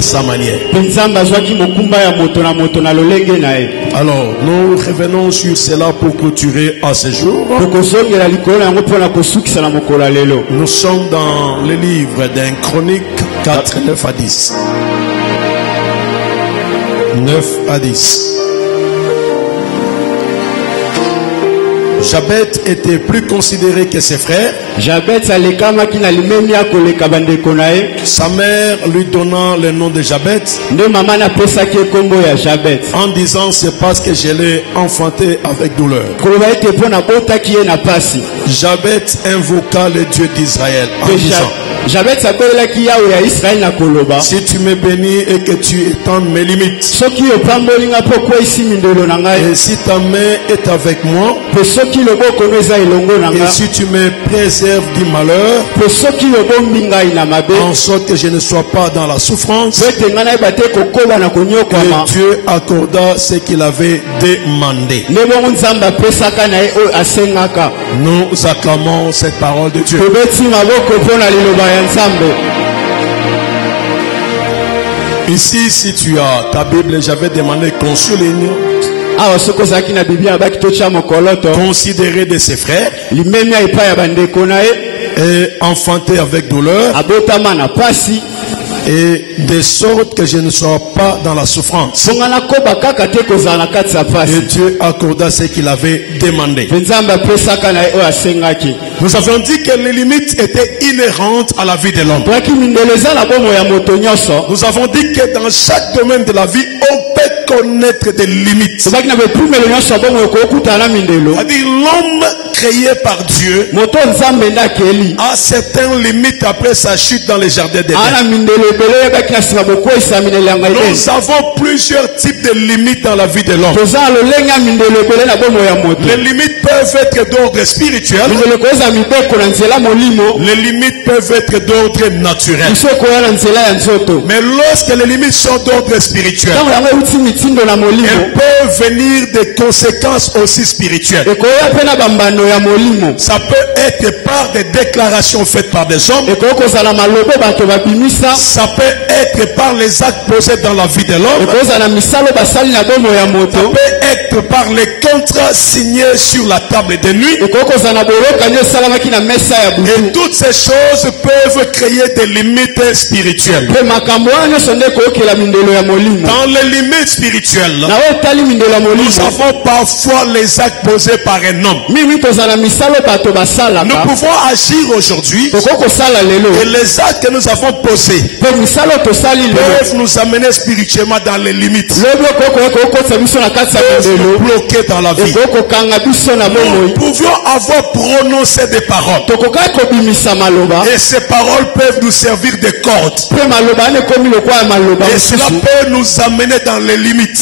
à sa manière. Alors, nous revenons sur cela pour clôturer à ce jour. Nous sommes dans le livre d'un Chronique 4, 9 à 10. 9 à 10. Jabet était plus considéré que ses frères. Sa mère lui donna le nom de Jabet en disant c'est parce que je l'ai enfanté avec douleur. Jabet invoqua le Dieu d'Israël en disant si tu me bénis et que tu étendes mes limites, et si ta main est avec moi, et si tu me préserves du malheur, en sorte que je ne sois pas dans la souffrance, et Dieu accorda ce qu'il avait demandé. Nous acclamons cette parole de Dieu. Ici, si tu as ta Bible, j'avais demandé qu'on souligne considéré de ses frères et enfanté avec douleur, et de sorte que je ne sois pas dans la souffrance. Et Dieu accorda ce qu'il avait demandé. Nous avons dit que les limites étaient inhérentes à la vie de l'homme. Nous avons dit que dans chaque domaine de la vie, on peut connaître des limites. C'est-à-dire l'homme créé par Dieu a certaines limites après sa chute dans les jardins d'Éden. Nous avons plusieurs types de limites dans la vie de l'homme. Les limites peuvent être d'ordre spirituel. Les limites peuvent être d'ordre naturel. Mais lorsque les limites sont d'ordre spirituel, elles peuvent venir des conséquences aussi spirituelles. Ça peut être par des déclarations faites par des hommes. Ça peut être par les actes posés dans la vie de l'homme. Ça peut être par les contrats signés sur la table de nuit. Et toutes ces choses peuvent créer des limites spirituelles. Dans les limites spirituelles, nous avons parfois les actes posés par un homme. Nous pouvons agir aujourd'hui, et les actes que nous avons posés peuvent nous amener spirituellement dans les limites, nous bloquer dans la vie. Nous pouvions avoir prononcé des paroles, et ces paroles peuvent nous servir de cordes, et cela peut nous amener dans les limites,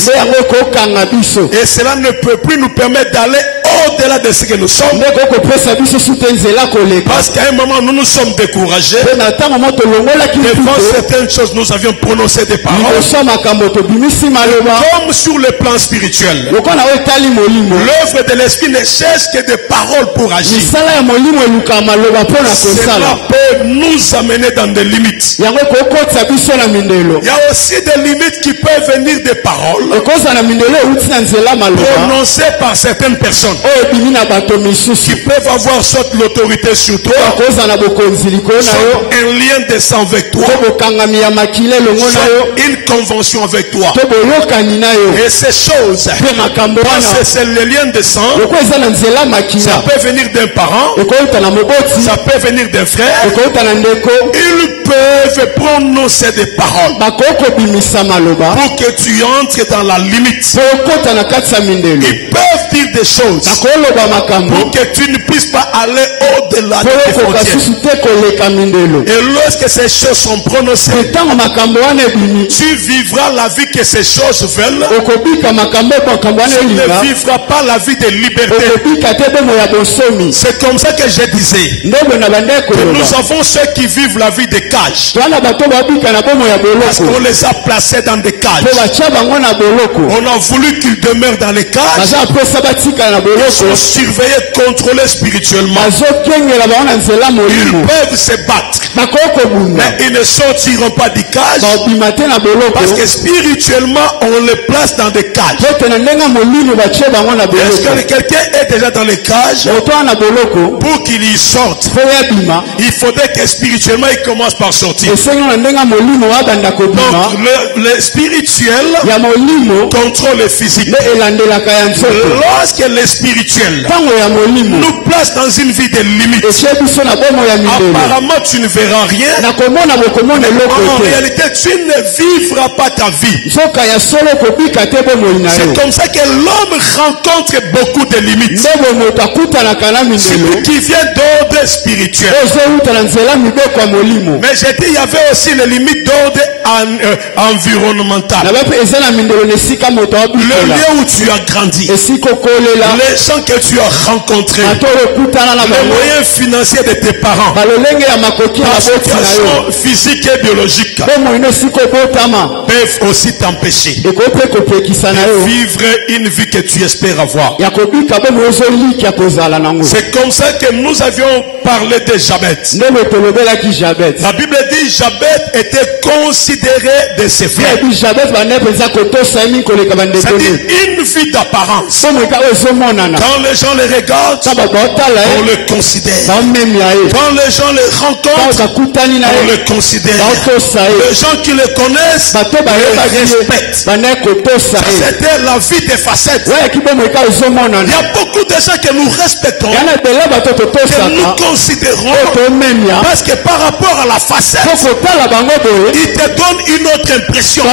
et cela ne peut plus nous permettre d'aller au-delà de ce que nous sommes, parce qu'à un moment nous nous sommes découragés devant certaines choses. Nous avions prononcé des paroles, comme sur le plan spirituel. L'œuvre de l'esprit ne cherche que des paroles pour agir. Cela peut nous amener dans des limites. Il y a aussi des limites qui peuvent venir des paroles prononcées par certaines personnes qui peuvent avoir soit l'autorité sur toi, soit un lien de sang avec toi, soit une convention avec toi. Et ces choses, c'est le lien de sang, ça peut venir d'un parent, ça peut venir d'un frère. Ils peuvent prononcer des paroles pour que tu entres dans la limite. Ils peuvent dire des choses pour que tu ne puisses pas aller au-delà de tes frontières. Et lorsque ces choses sont prononcées, tu vivras la vie que ces choses veulent. Tu ne vivras pas la vie de liberté. C'est comme ça que je disais que nous avons avons ceux qui vivent la vie de cage. Parce qu'on les a placés dans des cages. On a voulu qu'ils demeurent dans les cages. Ils sont surveillés, contrôlés spirituellement. Ils peuvent se battre. Mais ils ne sortiront pas des cages. Parce que spirituellement, on les place dans des cages. Est-ce que quelqu'un est déjà dans les cages? Pour qu'il y sorte, il faudrait que spirituellement il commence par sortir. Donc le spirituel contrôle le physique. Lorsque le spirituel nous place dans une vie de limite, apparemment tu ne verras rien. En réalité tu ne vivras pas ta vie. C'est comme ça que l'homme rencontre beaucoup de limites. Celui qui vient d'ordre spirituel. Mais j'ai dit il y avait aussi les limites d'ordre environnemental. Le lieu où tu as grandi, les gens que tu as rencontrés, les moyens financiers de tes parents, la situation physique et biologique peuvent aussi t'empêcher de vivre une vie que tu espères avoir. C'est comme ça que nous avions parlé de Jabez. La Bible dit Jabez était considéré de ses frères. C'est-à-dire une vie d'apparence. Quand les gens les regardent, on le considère. Quand les gens les rencontrent, on le considère. Les gens qui le connaissent, le respectent. C'était la vie des facettes. Il y a beaucoup de gens que nous respectons, que nous considérons, parce que par rapport à la facette, il te donne une autre impression.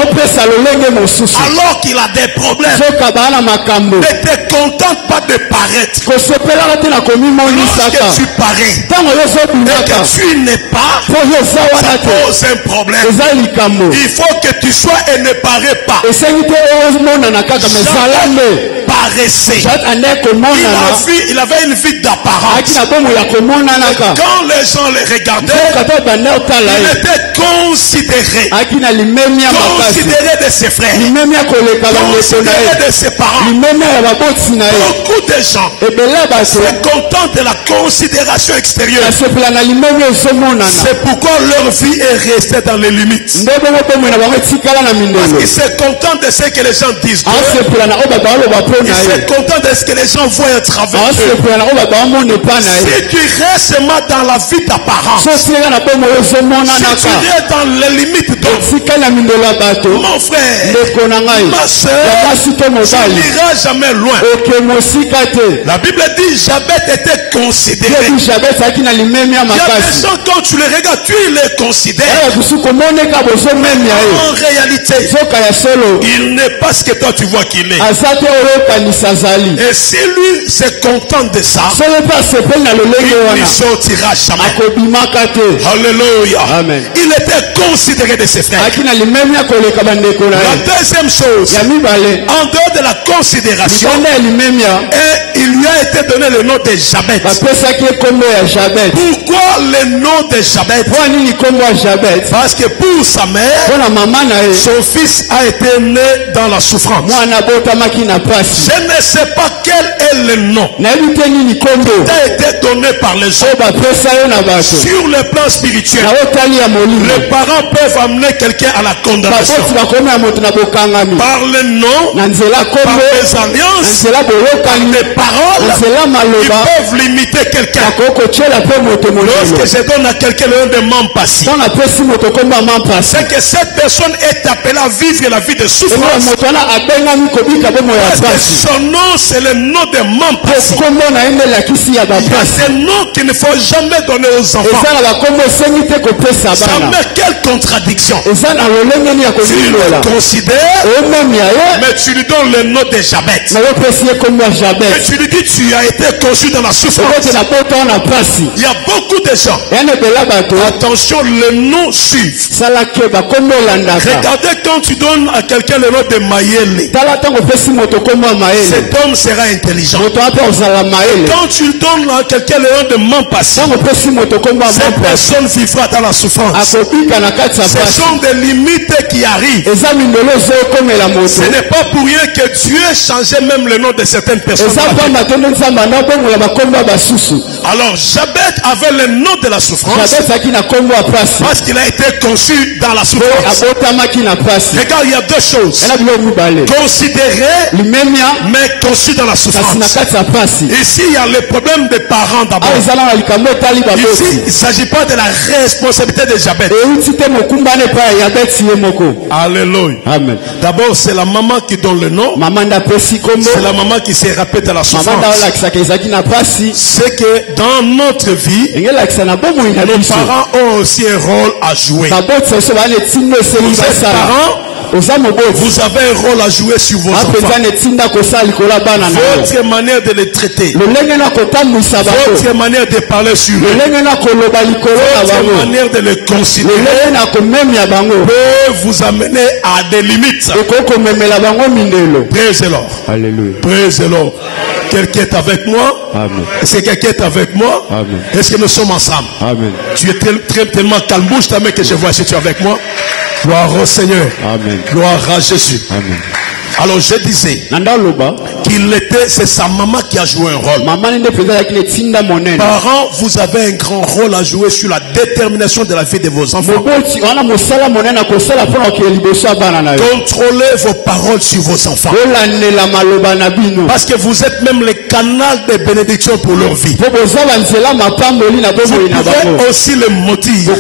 Alors qu'il a des problèmes, ne te contente pas de paraître. Lorsque tu parais et que tu n'es pas, ça pose un problème. Il faut que tu sois et ne parais pas. Paraissait. Il avait une vie d'apparence. Quand les gens les regardaient, il était considéré. Considéré de ses frères. Considéré de ses parents. Beaucoup de gens se contentent de la considération extérieure. C'est pourquoi leur vie est restée dans les limites. Parce qu'ils se contentent de ce que les gens disent. Ils se contentent de ce que les gens voient à travers eux. Si tu restes seulement dans la vie d'apparence, si tu restes dans les limites d'autres, mon frère, ma soeur, tu n'iras jamais loin. La Bible dit Jabez était considéré. Il y a des gens, quand tu les regardes, tu les considères. En réalité, il n'est pas ce que toi tu vois qu'il est. Et si lui se contente de ça, il ne sortira jamais. Alléluia. Amen. Il était considéré de ses frères. La deuxième chose, en dehors de la considération, et il lui a été donné le nom de Jabez. Pourquoi le nom de Jabez? Parce que pour sa mère, son fils a été né dans la souffrance. Je ne sais pas quel est le nom qui a été donné par les hommes. Sur le plan spirituel, les parents peuvent amener quelqu'un à la condamnation par le nom, par les alliances, par les paroles. Ils peuvent limiter quelqu'un. Lorsque je donne à quelqu'un le nom de Mampassi, c'est que cette personne est appelée à vivre la vie de souffrance. Parce que son nom c'est le nom de Mampassi. Il y a des noms qu'il ne faut jamais donner aux enfants. Ça met quelle contradiction? Tu le considères, mais tu lui donnes le nom de Jabez. Et tu lui dis tu as été conçu dans la souffrance, il y a beaucoup de gens. Attention, le nom suit. Regardez quand tu donnes à quelqu'un le nom de Mayele, cet homme sera intelligent. Quand tu donnes à quelqu'un le nom de Mampassi, cette personne vivra dans la souffrance. Ce sont des limites qui arrivent. Ce n'est pas pour rien que Dieu changeait même le nom de certaines personnes. Alors Jabet avait le nom de la souffrance parce qu'il a été conçu dans la souffrance. Regarde, il y a deux choses. Considéré, mais conçu dans la souffrance. Ici, il y a le problème des parents d'abord. Ici, il ne s'agit pas de la responsabilité de Jabet. Alléluia. D'abord, c'est la maman qui donne le nom. C'est la maman qui se répète à la souffrance. C'est que dans notre vie, nos parents ont aussi un rôle à jouer. Vous êtes parents, vous avez un rôle à jouer sur vos enfants. Votre manière de les traiter, votre manière de parler sur eux, votre manière de les considérer peut vous amener à des limites. Praise the Lord. Praise the Lord. Quelqu'un est avec moi? Est-ce que quelqu'un est avec moi? Est-ce que nous sommes ensemble? Amen. Tu es tellement calme, bouge ta main que je vois si tu es avec moi. Gloire au Seigneur. Amen. Gloire à Jésus. Amen. Alors je disais qu'il était, c'est sa maman qui a joué un rôle. Parents, vous avez un grand rôle à jouer sur la détermination de la vie de vos enfants. Contrôlez vos paroles sur vos enfants. Parce que vous êtes même le canal de bénédiction pour leur vie. Vous pouvez aussi le motif. Et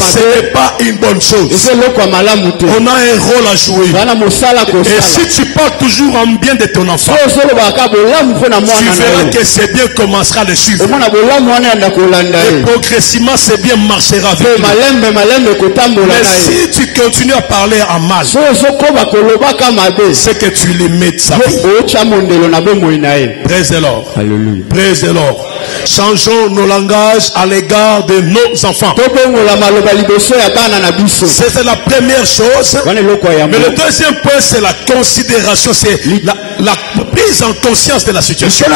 ce n'est pas une bonne chose. On a un rôle à jouer. Et si tu parles toujours en bien de ton enfant, tu verras que c'est bien commencera à le suivre. Et progressivement, c'est bien marchera avec lui. Mais si tu continues à parler en mal, c'est que tu limites sa vie. Praise the Lord. Praise the Lord. Changeons nos langages à l'égard de nos enfants. C'est la première chose. Mais le deuxième point, c'est la considération, c'est la prise en conscience de la situation.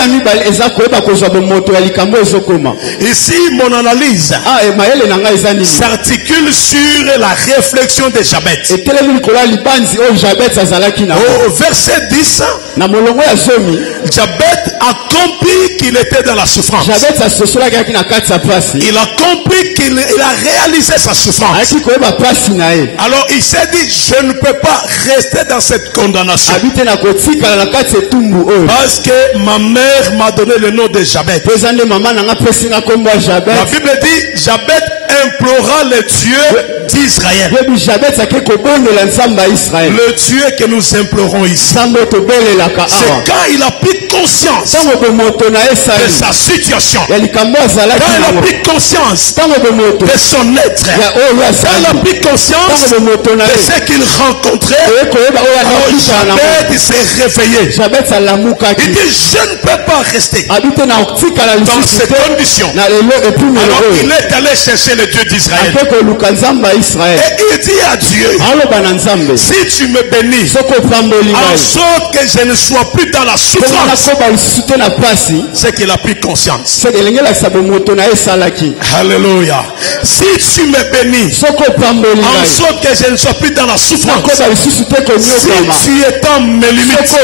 Ici, mon analyse s'articule sur la réflexion de Jabet. Au verset 10, Jabet a compris qu'il était dans la souffrance. Il a compris qu'il a réalisé sa souffrance. Alors il s'est dit, je ne peux pas rester dans cette condamnation. Parce que ma mère m'a donné le nom de Jabet. La Bible dit, Jabet implora le Dieu d'Israël. Le Dieu que nous implorons ici. C'est quand il a pris conscience de sa situation. Quand il a pris conscience de son être. Quand il a pris conscience de ce qu'il rencontrait. Alors Jabet s'est réveillé. Il dit, je ne peux pas rester dans cette condition. Alors il est allé chercher le Dieu d'Israël. Et il dit à Dieu, si tu me bénis, en sorte que je ne sois plus dans la souffrance, c'est qu'il a pris conscience. Alléluia. Si tu me bénis, en sorte que je ne sois plus dans la souffrance, si tu étends mes limites,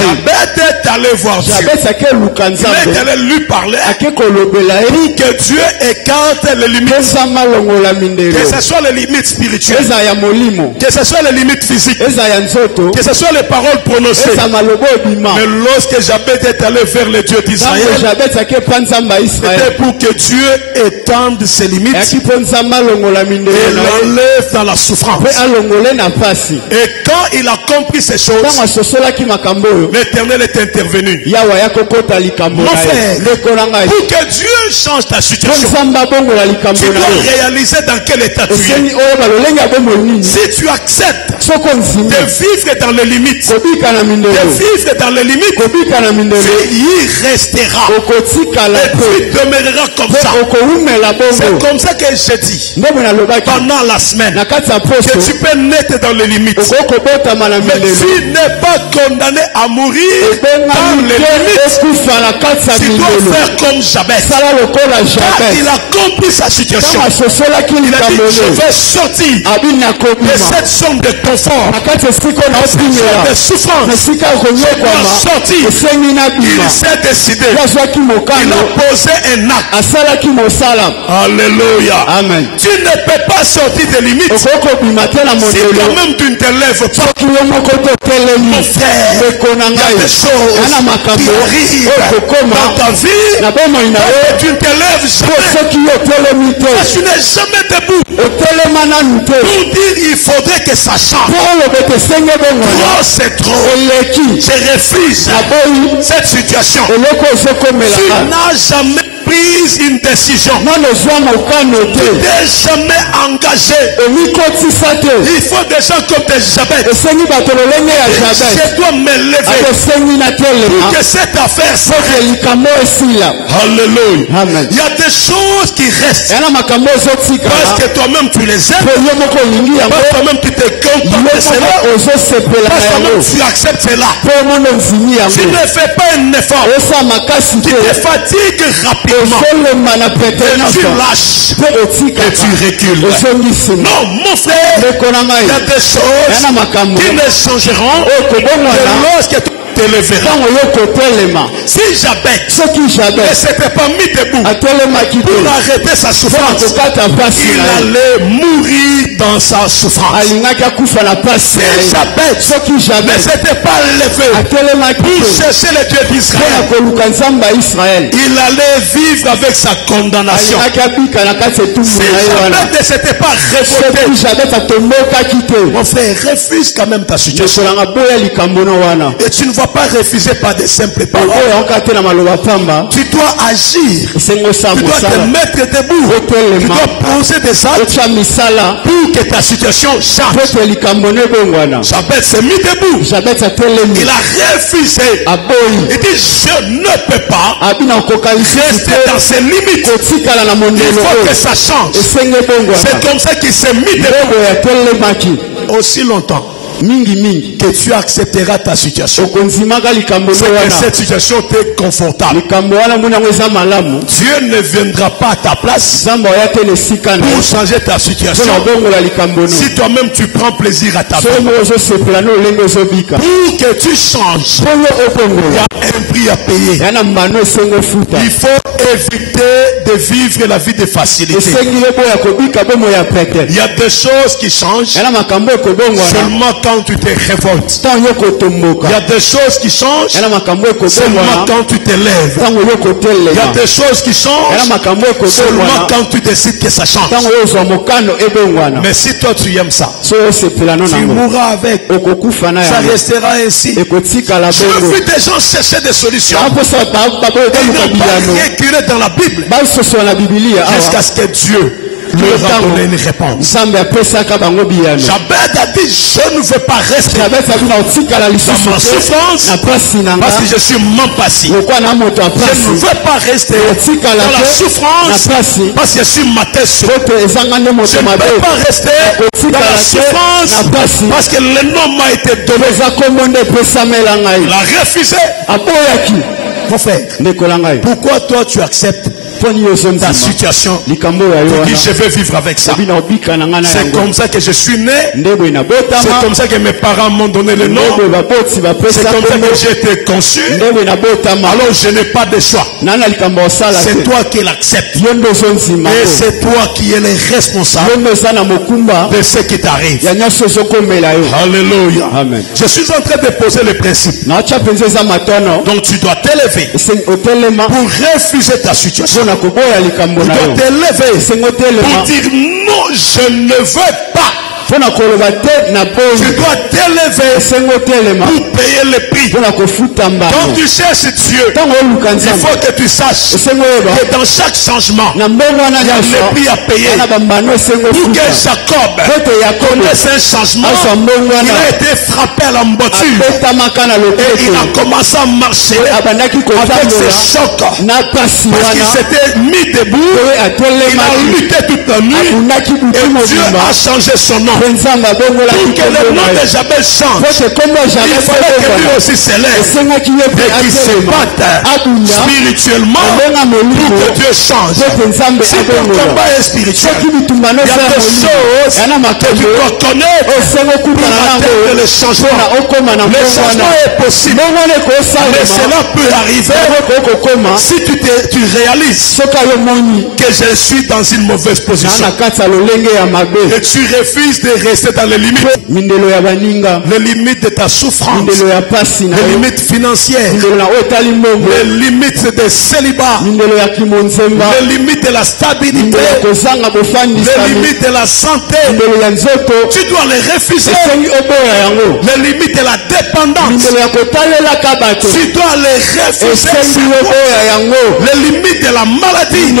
Jabet est allé voir Dieu. Il est allé lui parler pour que Dieu écarte les limites. Que ce soit les limites spirituelles, que ce soit les limites physiques, que ce soit les paroles prononcées. Mais lorsque Jabet est allé vers le Dieu d'Israël, c'était pour que Dieu étende ses limites et l'enlève dans la souffrance. Et quand il a compris ces choses, l'Éternel est intervenu. Mon frère, pour que Dieu change ta situation, Tu dois réaliser dans quel état tu es. Si tu acceptes de vivre dans les limites, il restera. Et tu demeureras comme ça. C'est comme ça que je dis pendant la semaine que tu peux naître dans les limites. Mais tu n'es pas condamné à mourir dans les limites. Tu dois faire comme Jabez. Car il a compris sa situation. Il a dit, je vais sortir de cette zone de confort, de souffrance. Je dois sortir. Il s'est décidé. Il a posé un acte. Alléluia. Amen. Tu ne peux pas sortir des limites si toi-même tu ne te lèves pas. Mon frère, il y a des choses qui arrivent dans ta vie. Tu ne te lèves jamais. Tu n'es jamais debout. Pour dire il faudrait que ça change. Trop c'est trop. Je refuse cette situation. Tu n'as jamais prise une décision. Tu n'es jamais engagé. Il faut des gens comme des Jabez. Je dois me lever pour que cette affaire s'arrête. Alléluia. Il y a des choses qui restent parce que toi-même tu les aimes, parce que toi-même tu te contentes de cela, parce que toi-même tu acceptes cela. Tu ne fais pas un effort, tu te fatigues rapidement. Et tu lâches et tu recules. Non, mon frère, il y a des choses qui ne changeront que lorsque tu te lèveras. Si Jabez ne s'était pas mis debout pour arrêter sa souffrance, il allait mourir dans sa souffrance. Si Jabez ne s'était pas levé pour chercher le Dieu d'Israël, il allait vivre avec sa condamnation. Si Jabez ne s'était pas révolté, mon frère, refuse quand même ta situation. Et tu ne vas pas refuser par des simples paroles. Tu dois agir. Tu dois te mettre debout. Tu dois poser des actes pour que ta situation change. Jabez s'est mis debout. Il a refusé. Il dit je ne peux pas rester dans ces limites. Il faut que ça change. C'est comme ça qu'il s'est mis debout. Aussi longtemps que tu accepteras ta situation, c'est que cette situation t'est confortable. Dieu ne viendra pas à ta place pour changer ta situation. Si toi-même tu prends plaisir à ta vie, pour que tu changes, il y a un prix à payer. Il faut éviter de vivre la vie de facilité. Il y a des choses qui changent seulement quand tu te révoltes. Il y a des choses qui changent seulement quand tu te lèves. Il y a des choses qui changent seulement quand tu décides que ça change. Mais si toi tu aimes ça, tu mourras avec. Ça restera ainsi. J'ai vu des gens chercher des solutions. Ils n'ont pas reculé dans la Bible jusqu'à ce que Dieu leur a donné une réponse. Jabez a dit je ne veux pas rester dans ma souffrance parce que je suis mon passif. Je ne veux pas rester dans la souffrance parce que je suis ma tête sur. Je ne veux pas rester dans la souffrance parce que le nom m'a été donné. Il a refusé. Mon frère, pourquoi toi tu acceptes ta situation pour dire je vais vivre avec ça? C'est comme ça que je suis né. C'est comme ça que mes parents m'ont donné le nom. C'est comme ça que j'ai été conçu. Alors je n'ai pas de choix. C'est toi qui l'acceptes. Et c'est toi qui es le responsable de ce qui t'arrive. Alléluia. Amen. Je suis en train de poser le principe. Donc tu dois t'élever pour refuser ta situation. Tu dois t'élever pour dire non, je ne veux pas Tu dois t'élever pour payer le prix. Quand tu cherches Dieu, il faut que tu saches que dans chaque changement, il y a le prix à payer. Pour que Jacob connaisse un changement, il a été frappé à l'emboîture et il a commencé à marcher avec ses chocs parce qu'il s'était mis debout. Il a lutté toute la nuit et Dieu a changé son nom. Pour que le nom de Jabez change, il fallait que lui aussi s'élève et qu'il se batte spirituellement pour que Dieu change. Si ton combat est spirituel, il y a des choses que tu dois connaître pour atteindre le changement. Le changement est possible, mais cela peut arriver si tu réalises que je suis dans une mauvaise position et tu refuses de rester dans les limites de ta souffrance, les limites financières, les limites de célibat, les limites de la stabilité, les limites de la santé. Tu dois les refuser. Les limites de la dépendance, tu dois les refuser. Les limites de la maladie,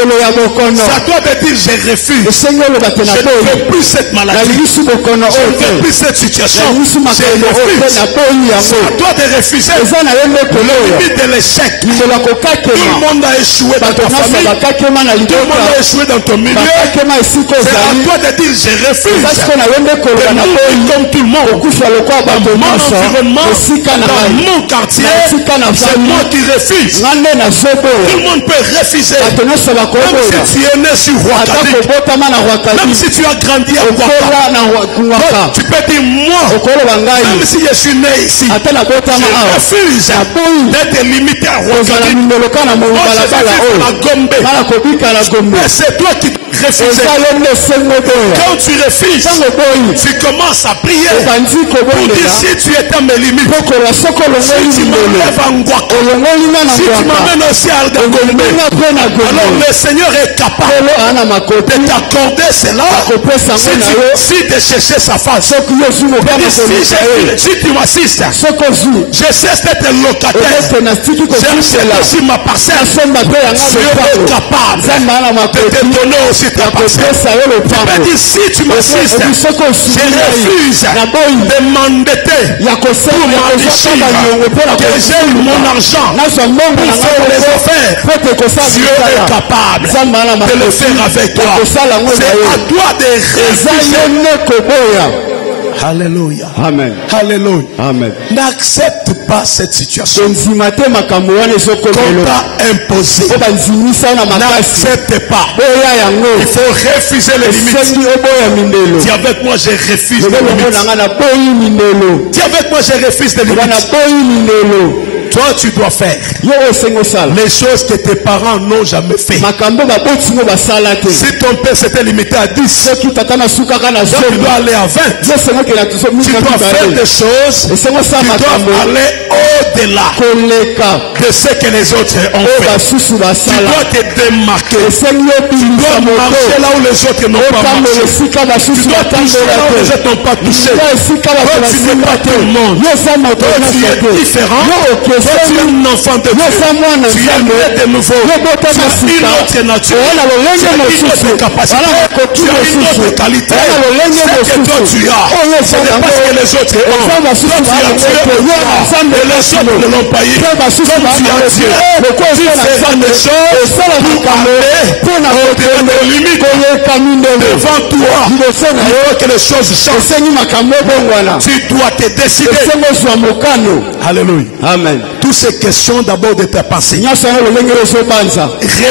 ça doit te dire je refuse. Je ne veux plus cette maladie, je ne veux plus cette situation, je refuse. Ça doit te refuser. Les limites de l'échec, tout le monde a échoué dans ta famille, tout le monde a échoué dans ton milieu. C'est à toi de dire je refuse. Comme tout le monde, dans mon environnement, dans mon quartier, c'est moi qui refuse. Tout le monde peut refuser. Même si tu es né sur Ouakatoué, même si tu as grandi à Ouakatoué, tu peux dire moi, même si je suis né ici, je refuse d'être limité à Ouakatoué. C'est toi qui refuses. Quand tu refuses, tu commences à prier pour dire si tu étais mes limites, si tu m'enlèves en Ouakatoué, si tu m'amènes aussi à Algagombe, alors le Seigneur est capable de t'accorder cela si tu cherches sa face. Si tu m'assistes, je cesse d'être locataire, j'achète aussi ma parcelle. Dieu est capable de te donner aussi ta parcelle. Tu peux dire si tu m'assistes, je refuse de m'endetter pour m'enrichir, que j'ai mon argent pour faire les affaires. Dieu est capable de le faire avec toi. C'est à toi de refuser. Alléluia. Amen. Alléluia. Amen. N'accepte pas cette situation qu'on t'a imposée. N'accepte pas. Il faut refuser les limites. Dis avec moi, je refuse les limites. Dis avec moi, je refuse les limites. Toi, tu dois faire les choses que tes parents n'ont jamais fait. Si ton père s'était limité à 10, tu dois aller à 20. Tu dois faire des choses qui doivent aller au-delà de ce que les autres ont fait. Tu dois te démarquer. Tu dois marcher là où les autres n'ont pas marché. Tu dois toucher là où les autres n'ont pas touché. Toi, tu n'es pas tout le monde. Toi, tu es différent. Toi, tu es un enfant de Dieu. Tu es né de nouveau. Tu as une autre nature. Tu as une autre capacité. Tu as une autre qualité. C'est que toi tu as. Ce n'est pas ce que les autres ont. Toi tu as Dieu. Et les autres ne l'ont pas eu. Comme tu as Dieu, tu feras des choses pour aller au-delà des limites devant toi. Il faut que les choses changent. Tu dois te décider. Alléluia. Amen. Toutes ces questions d'abord de ta pensée.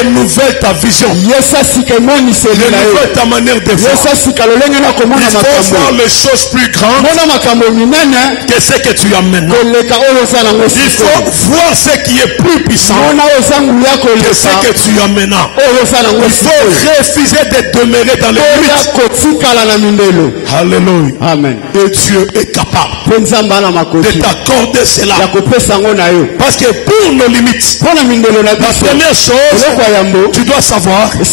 Renouvelle ta vision. Renouvelle ta manière de voir. Il faut voir les choses plus grandes que ce que tu as maintenant. Il faut voir ce qui est plus puissant que ce que tu as maintenant. Il faut refuser de demeurer dans les limites. Alléluia. Amen. Et Dieu est capable de t'accorder cela. Parce que pour nos limites, la première chose, tu dois savoir que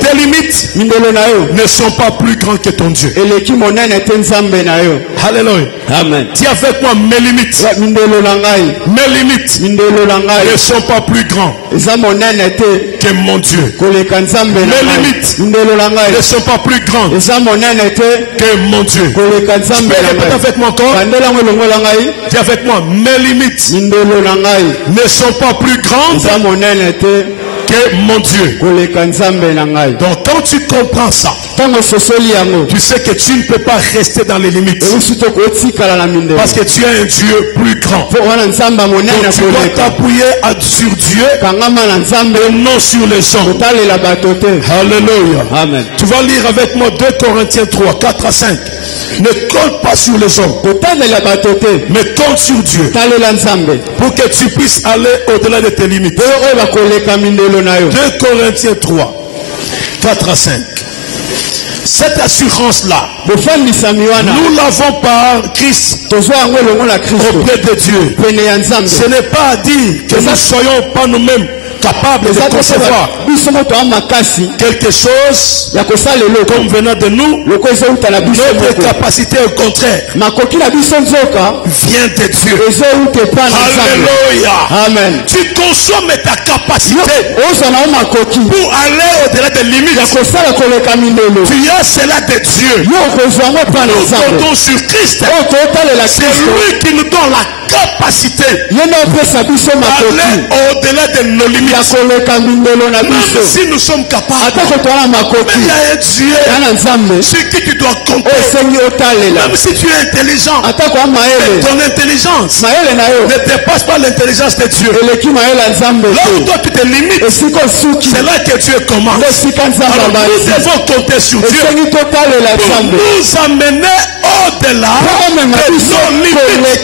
tes limites ne sont pas plus grandes que ton Dieu. Alléluia. Amen. Dis avec moi, mes limites ne sont pas plus grands que mon Dieu. Mes limites ne sont pas plus grandes que mon Dieu. Tu peux répéter avec moi encore? Dis avec moi, mes limites ne sont pas plus grandes que mon Dieu. Donc quand tu comprends ça, tu sais que tu ne peux pas rester dans les limites. Parce que tu es un Dieu plus grand. Donc tu dois t'appuyer sur Dieu et non sur les hommes. Alléluia. Amen. Tu vas lire avec moi 2 Corinthiens 3, 4 à 5. Ne compte pas sur les hommes, mais compte sur Dieu pour que tu puisses aller au-delà de tes limites. 2 Corinthiens 3, 4 à 5. Cette assurance-là, nous l'avons par Christ auprès de Dieu. Ce n'est pas à dire que nous ne soyons pas nous-mêmes capables de concevoir quelque chose comme venant de nous. Notre capacité au contraire vient de Dieu. Alléluia. Amen. Tu consommes ta capacité pour aller au-delà des limites. Tu as cela de Dieu. Nous comptons sur Christ. C'est lui qui nous donne la capacité d'aller au-delà de nos limites. Même si nous sommes capables, mais il y a un Dieu sur qui tu dois compter. Même si tu es intelligent, ton intelligence ne dépasse pas l'intelligence de Dieu. Là où toi tu te limites, c'est là que Dieu commence. Alors nous devons compter sur Dieu pour nous amener au-delà de nos limites.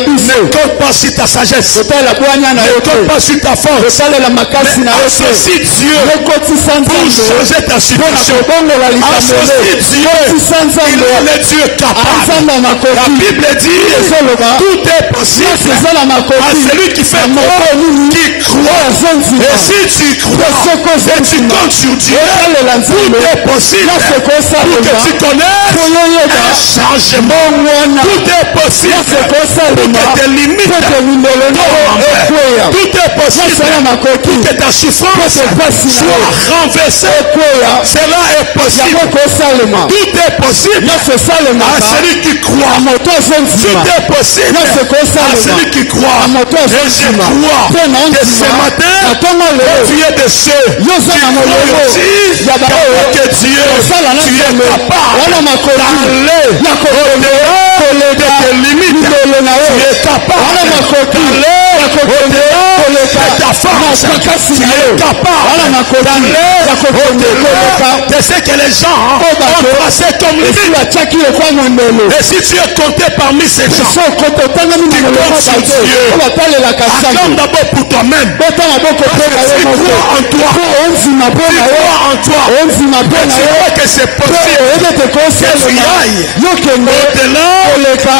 Ne compte pas sur ta sagesse, ne compte pas sur ta force, mais associe Dieu pour changer ta situation. Associe Dieu, il est le Dieu capable. La Bible dit tout est possible à celui qui fait croire, qui croit. Et si tu crois et tu comptes sur Dieu, tout est possible pour que tu connaisses un changement. Tout est possible pour que tes limites tombent. Tout est possible pour que ta souffrance soit renversée. Cela est possible. Tout est possible à celui qui croit. Tout est possible à celui qui croit. Et je crois que ce matin, tu es de ceux qui croient aussi que Dieu, tu es capable d'aller au-delà de tes limites. Tu es capable d'aller au-delà de ta force. Tu es capable d'aller au-delà de ce que les gens ont placé comme limite. Et si tu es compté parmi ces gens, tu comptes sur Dieu. Acclame d'abord pour toi-même. Tu crois en toi. Tu crois en toi. Tu vois que c'est possible que tu ailles au-delà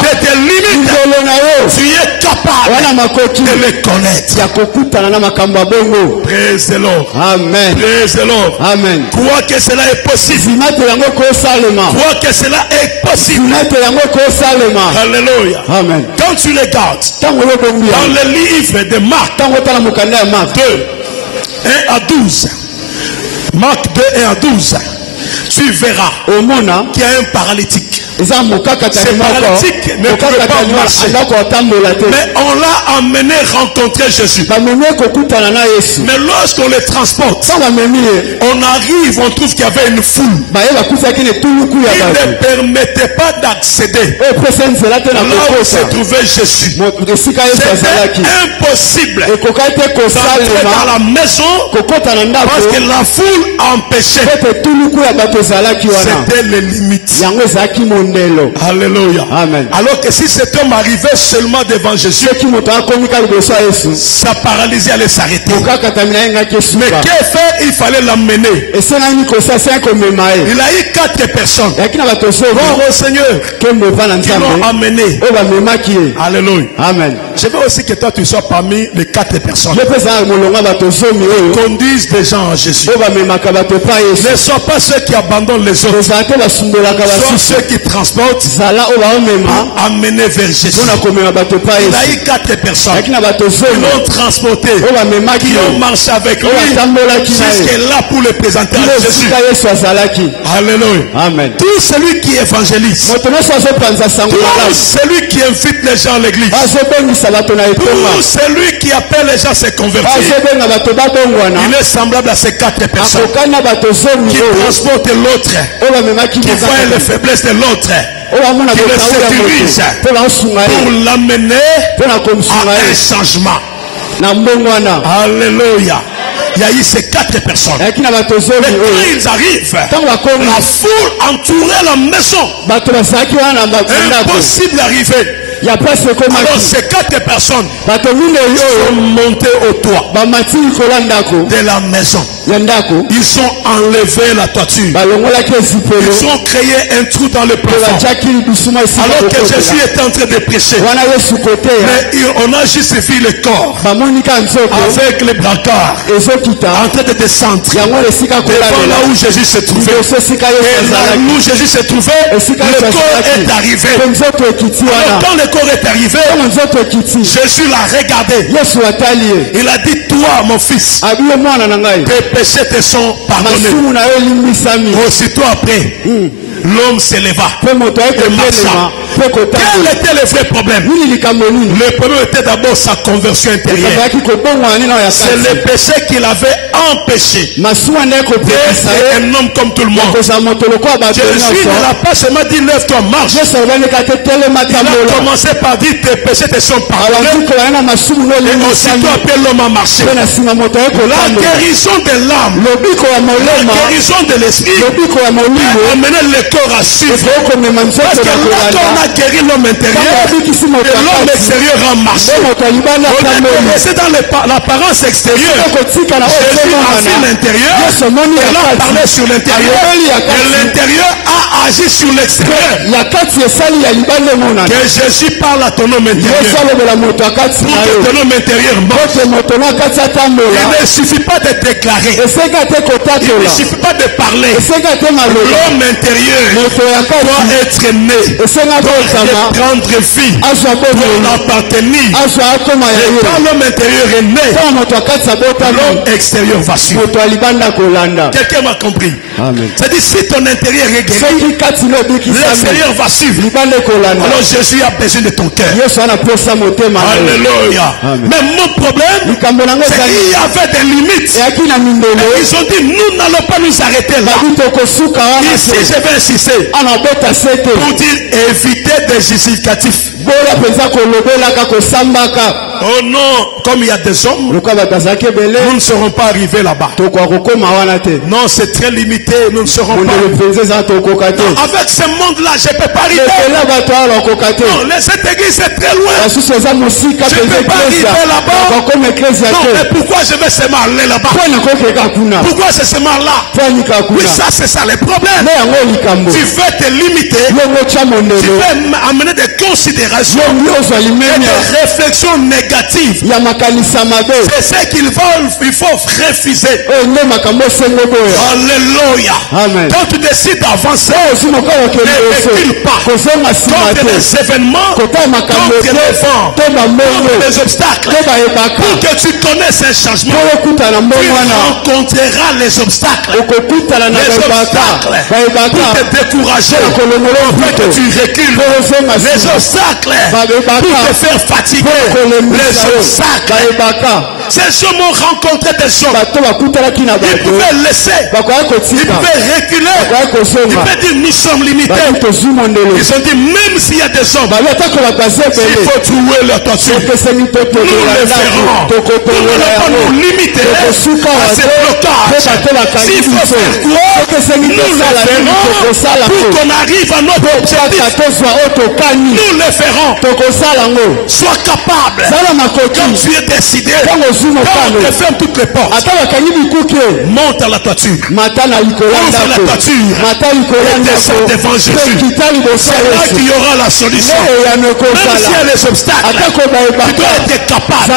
de tes limites. Tu es capable de les connaître. Praise the Lord. Amen. Praise the Lord. Amen. Crois que cela est possible. Crois que cela est possible. Alléluia. Amen. Quand tu regardes dans le livre de Marc 2, 1 à 12. Marc 2, 1 à 12. Tu verras qu'il y a un paralytique. Ce paralytique ne pouvait pas marcher. Mais on l'a amené rencontrer Jésus. Mais lorsqu'on les transporte, on arrive, on trouve qu'il y avait une foule. Il ne permettait pas d'accéder là où se trouvait Jésus. C'était impossible d'entrer dans la maison parce que la foule empêchait. C'était les limites. Alléluia. Amen. Alors que si cet homme arrivait seulement devant Jésus, sa paralysie allait s'arrêter. Mais qu'est faire? Il fallait l'emmener. Il a eu 4 personnes. Bon au Seigneur qui l'ont amené. Alléluia. Amen. Je veux aussi que toi tu sois parmi les 4 personnes qui conduisent des gens à Jésus. Ne sois pas ceux qui abandonnent les autres. Sois ceux qui transportent pour amener vers Jésus. Il a eu 4 personnes qui l'ont transporté, qui ont marché avec lui jusqu'à là pour le présenter à Jésus. Alléluia. Amen. Tout celui qui évangélise, tout celui qui invite les gens à l'église, tout celui qui appelle les gens à se convertir, il est semblable à ces 4 personnes qui transportent l'autre, qui voient les faiblesses de l'autre, qui le sécurisent pour l'amener à un changement. Alléluia. Il y a eu ces 4 personnes. Mais quand ils arrivent, la foule entourait la maison. Impossible d'arriver. Alors ces 4 personnes sont montées au toit de la maison. Ils ont enlevé la toiture. Ils ont créé un trou dans le plafond. Alors que Jésus était en train de prêcher. Mais on a juste vu le corps avec les brancards en train de descendre devant là où Jésus se trouvait. Et là où Jésus se trouvait, le corps est arrivé. Alors quand le corps est arrivé, Jésus l'a regardé. Il a dit, toi mon fils, tes péchés te sont pardonnés. Aussitôt après, l'homme s'éleva et marcha. Quel était le vrai problème? Le problème était d'abord sa conversion intérieure. C'est le péché qu'il avait empêché d'être un homme comme tout le monde. Jésus ne l'a pas seulement dit lève-toi, marche. Il a commencé par dire tes péchés te sont pardonnés. Et aussitôt après l'homme a marché. La guérison de l'âme, la guérison de l'esprit a amené le corps à suivre. Parce que là quand on a guéri l'homme intérieur, et l'homme extérieur a marché. On a commencé dans l'apparence extérieure. Jésus a vu l'intérieur, il a parlé sur l'intérieur, et l'intérieur a agi sur l'extérieur. Que Jésus parle à ton homme intérieur, pour que ton homme intérieur marche. Il ne suffit pas de déclarer, il ne suffit pas de parler. L'homme intérieur doit être né, doit prendre vie, doit l'appartenir. Et quand l'homme intérieur est né, l'homme extérieur va suivre. Quelqu'un m'a compris? C'est-à-dire si ton intérieur est guéri, l'extérieur va suivre. Alors Jésus a besoin de ton cœur. Alléluia. Mais mon problème, c'est qu'il y avait des limites. Et ils ont dit, nous n'allons pas nous arrêter là. Ici, je vais insister pour dire éviter des justificatifs. Oh non, comme il y a des hommes, nous ne serons pas arrivés là-bas. Non, c'est très limité, nous ne serons pas. Non, avec ce monde-là, je ne peux pas arriver. Non, cette église est très loin. Je ne peux pas arriver là-bas. Non, mais pourquoi je vais seulement aller là-bas? Pourquoi c'est seulement là? Oui, ça c'est ça le problème. Tu veux te limiter, tu veux amener des considérations et des réflexions négatives. C'est ce qu'il faut refuser. Alléluia. Quand tu décides d'avancer, ne recule pas. Contre les événements, contre les vents, contre les obstacles, pour que tu connaisses un changement, tu rencontreras les obstacles. Les obstacles pour te décourager, pour que tu recules. Les obstacles pour te faire fatiguer. Les les obstacles. Ces hommes ont rencontré des hommes. Ils pouvaient laisser. Ils pouvaient reculer. Ils pouvaient dire nous sommes limités. Ils ont dit même s'il y a des hommes, il faut trouver leur toiture. Nous les ferons. Nous n'allons pas nous limiter à ces blocages. S'il faut faire quoi, nous les ferons pour qu'on arrive à notre objectif. Nous les ferons. Sois capable. Comme tu es décidé, quand on te ferme toutes les portes, monte à la toiture. Ouvre la toiture et descends devant Jésus. C'est là qu'il y aura la solution. Même s'il y a les obstacles, tu dois être capable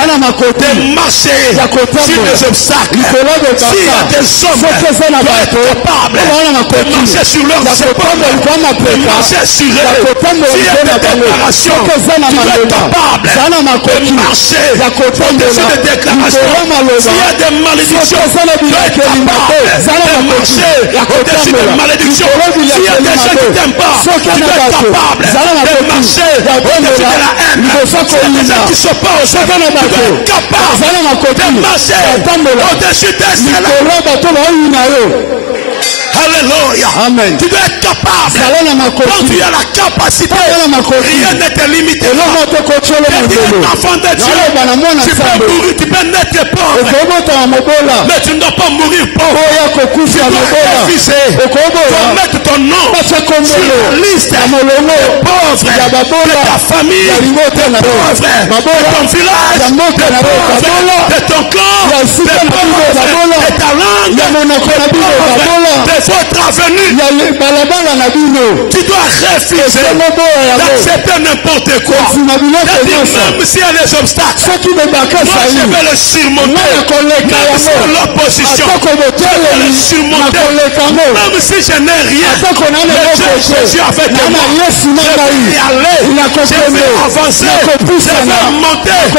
de marcher sur les obstacles. S'il y a des hommes, tu dois être capable de marcher sur leurs épaules, de marcher sur eux. S'il y a des déclarations, tu dois être capable de marcher au-dessus des déclarations. S'il y a des malédictions, tu dois être capable de marcher au-dessus des malédictions. S'il y a des gens qui ne t'aiment pas, tu dois être capable de marcher au-dessus de la haine. S'il y a des gens qui s'opposent, tu dois être capable de marcher au-dessus de cela. Alléluia. Amen. Tu dois être capable. Quand tu as la capacité, rien ne te limite. Tu es un enfant de Dieu. Tu peux naître pauvre, mais tu ne dois pas mourir pauvre. Tu dois refuser. Tu dois mettre ton nom sur la liste des pauvres de ta famille, des pauvres de ton village, des pauvres de ton corps, des pauvres de ta langue, votre avenue. Tu dois refuser d'accepter n'importe quoi. Même s'il y a des obstacles, moi je vais le surmonter. Même s'il y a l'opposition, je vais le surmonter. Même si je n'ai rien, Jésus avec moi. Je vais y aller, je vais avancer, je vais monter et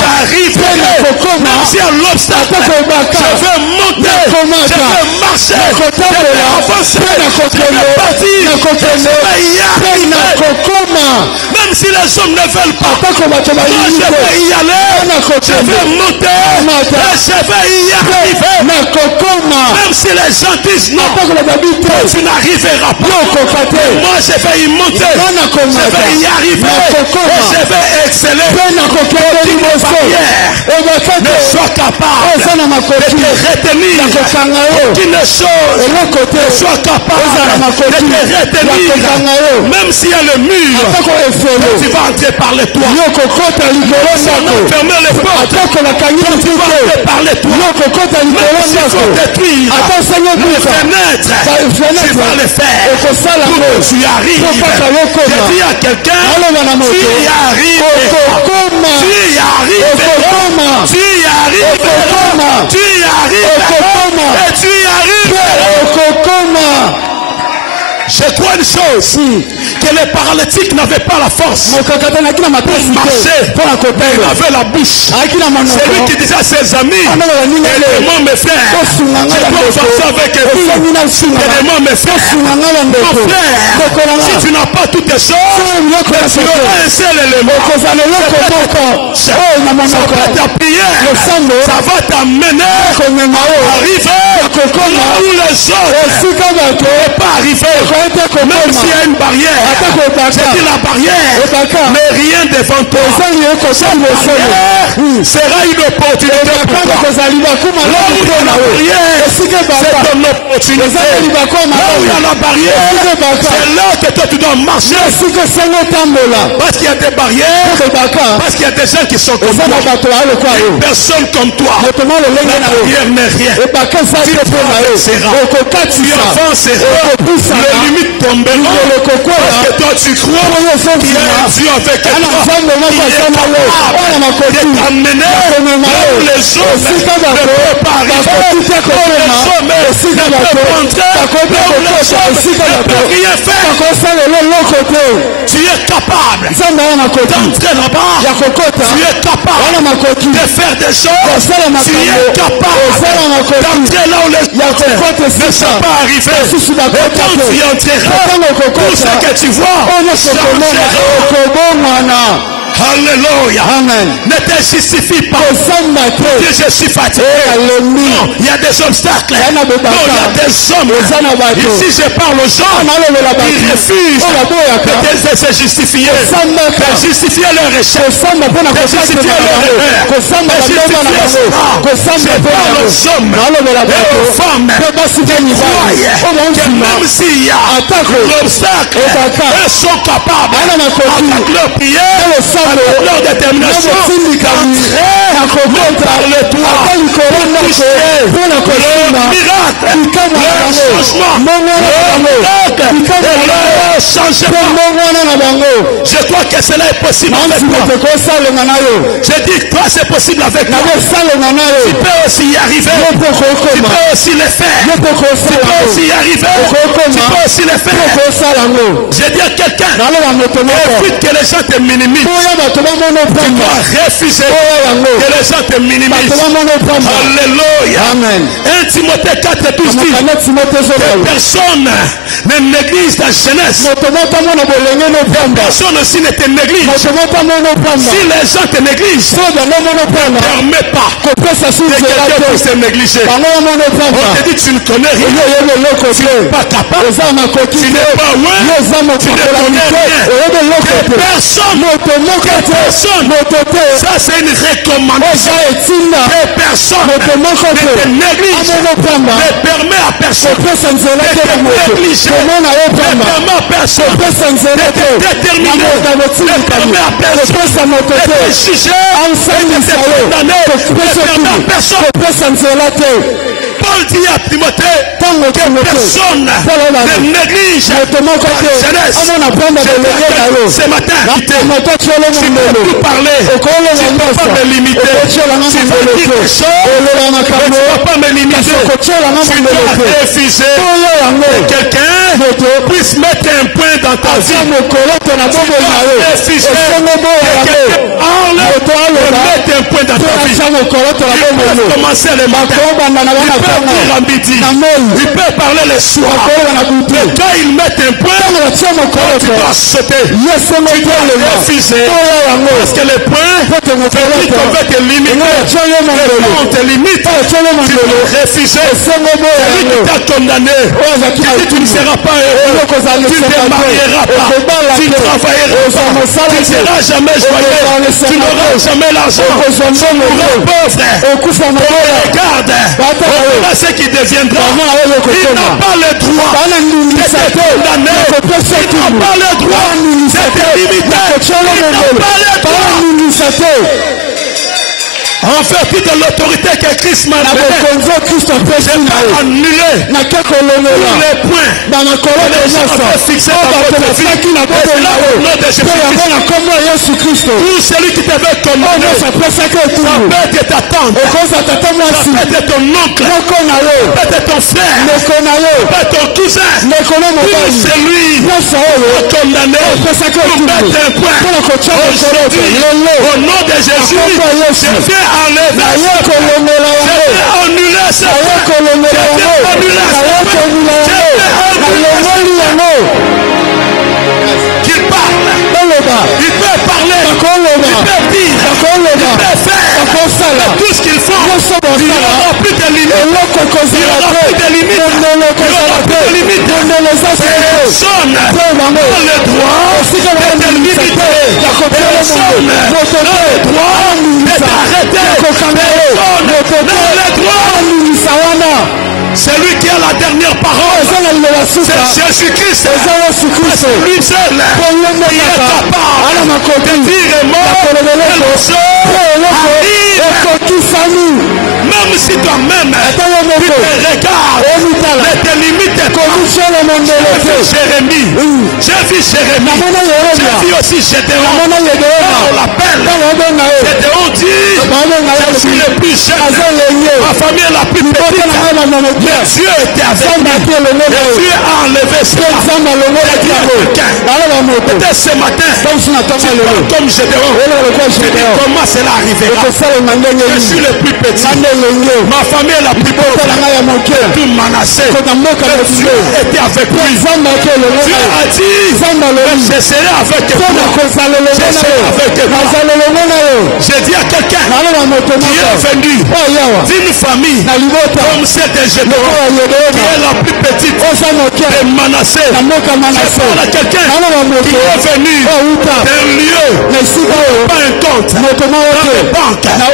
j'arriverai. Même s'il y a l'obstacle, je vais monter, je vais marcher. Même si les hommes ne veulent pas, moi je vais y aller, je vais monter, et je vais y arriver. Même si les gens disent non, tu n'arriveras pas. Moi je vais y monter, je vais y arriver, et je vais exceller. Aucune barrière ne soit capable de te retenir. Aucune chose ne soit capable de te retenir. Même s'il y a le mur, tu vas entrer par les toits. Fermer les portes, tu vas entrer par les toits. Même s'il faut détruire les fenêtres, tu vas les faire pour que tu y arrives. Je dis à quelqu'un, tu y arrives. Tu y arrives. Tu y arrives. Tu y arrives. Et tu y arrives. Je crois une chose, que les paralytiques n'avaient pas la force pour marcher. Il avait la bouche. C'est lui qui disait à ses amis, aidez-moi mes frères, je dois avancer avec vous. Aidez-moi mes frères. Mon frère, si tu n'as pas toutes les choses, tu auras un seul élément. Ça va t'appuyer, ça va t'amener à arriver là où les autres ne peuvent pas arriver. Même s'il y a une barrière, c'est dit la barrière, mais rien devant toi. Cette barrière sera une opportunité pour toi. Là où il y a la barrière, c'est ton opportunité. Là où il y a la barrière, c'est là que toi tu dois marcher. Parce qu'il y a des barrières, parce qu'il y a des gens qui sont comme toi. Une personne comme toi, la barrière n'est rien. Tu avanceras, les limites tomberont, parce que toi tu crois qu'il y a un Dieu avec toi, qui est capable de t'amener là où les autres ne peuvent pas arriver, les hommes ne peuvent entrer, là où les autres ne peuvent rien faire. Tu es capable d'entrer là-bas, tu es capable de faire des choses, tu es capable d'entrer là où les autres ne sont pas arrivés. Et quand tu entreras, tout ce que tu vois changera. Alléluia. Amen. Ne te justifie pas. Dis, je suis fatigué. Non, il y a des obstacles. Non, il y a des hommes. Ici, je parle aux gens. Ils refusent de se justifier. De justifier leur échec. De justifier leur erreur. De justifier je parle aux hommes et aux femmes qui croient que même s'il y a l'obstacle, elles sont capables, avec leur prière, avec leur détermination, d'entrer par le toit pour toucher le miracle, leur changement, leur miracle et leur changement. Je crois que cela est possible avec toi. Je dis, toi c'est possible avec toi. Tu peux aussi y arriver. Tu peux aussi le faire. Tu peux aussi y arriver. Tu peux aussi le faire. Je dis à quelqu'un, évite que les gens te minimisent. Tu dois refuser que les gens te minimisent. Alléluia. Amen. 1 Timothée 4:12 dit que personne ne néglige la jeunesse. Personne aussi ne te néglige. Si les gens te négligent, ne permets pas que quelqu'un puisse te négliger. On te dit que tu ne connais rien. Tu n'es pas capable. Tu n'es pas loin. Tu ne connais rien. Que personne. Ça c'est une recommandation. Que personne ne te néglige. Ne permet à personne de te négliger. Ne permet à personne de te déterminer. Ne permet à personne de te juger. Ne te condamner. Ne permet à personne. Paul dit à Timothée que personne ne néglige la jeunesse. Ce matin, tu peux tout parler. Tu ne peux pas me limiter. Tu peux dire des choses, mais tu ne peux pas me limiter. Tu dois refuser que quelqu'un puisse mettre un point dans ta vie. Tu dois refuser que quelqu'un enlève et mette un point dans ta vie. Tu peux commencer le matin. Il peut dire à midi. Il peut parler le soir. Mais quand il met un point, tu dois sauter. Tu dois le refuser. Parce que les points, on veut te limiter. Et quand on te limite, tu dois refuser. Celui qui t'a condamné, qui dit tu ne seras pas heureux, tu ne te marieras pas, tu ne travailleras pas, tu ne seras jamais joyeux, tu n'auras jamais l'argent, tu mourras pauvre. Regarde. Ce qui deviendra, il n'a pas le droit de te condamner, il n'a pas le droit de te limiter, il n'a pas le droit. En vertu de l'autorité que Christ m'a donnée, je vais annuler tous les points que les gens avaient fixés dans votre vie. Et cela au nom de Jésus-Christ. Tout celui qui t'avait condamné, ça peut être ta tante, ça peut être ton oncle, ça peut être ton frère, ça peut être ton cousin. Tout celui qui t'a condamné pour mettre un point. Aujourd'hui, au nom de Jésus, je viens enlever ça. Je vais annuler ça. Je vais annuler ça. Qu'il parle. Il peut parler. Il peut dire. Il peut faire. Tout ce qu'il faut. Il n'y aura plus de limites. Il n'y aura plus de limites. Il n'y aura plus de limites. Personne n'a le droit de te limiter. Personne n'a le droit de t'arrêter. Personne n'a le droit. Celui qui a la dernière parole, c'est Jésus-Christ. C'est lui seul qui est capable de dire et mort et le arrive. Même si toi-même tu te regardes, mais tes limites Jérémie. J'ai vu Jérémie. J'ai vu aussi Gédéon. On l'appelle. Gédéon dit, je suis le plus jeune. Ma famille est la plus petite. Mais Dieu était avec moi. Et Dieu a enlevé cela. Peut-être ce matin, comme Gédéon, comment cela arrivera? Je suis le plus petit. Ma famille est la plus pauvre. Tout m'enlève. Manassé, que Dieu était avec lui. Dieu a dit, je serai avec toi. Je serai avec toi. J'ai dit à quelqu'un qui est venu d'une famille comme cette de Gédéon, qui est la plus petite de Manassé. Je parle à quelqu'un qui est venu d'un lieu pas un compte dans les banques, d'un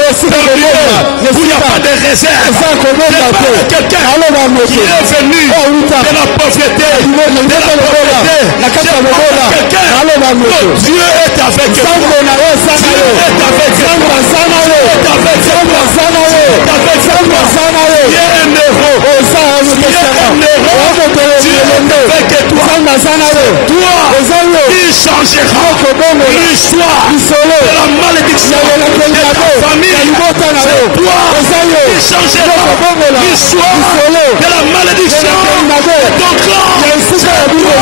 lieu où il n'y a pas de réserve. Je parle à quelqu'un qui est venu de la pauvreté, Dieu est avec toi. Dieu est avec toi. Tu es un héros. Tu es avec toi. Toi qui changera l'histoire de la malédiction de ta famille. C'est toi qui changera l'histoire de la malédiction de ton clan. C'est toi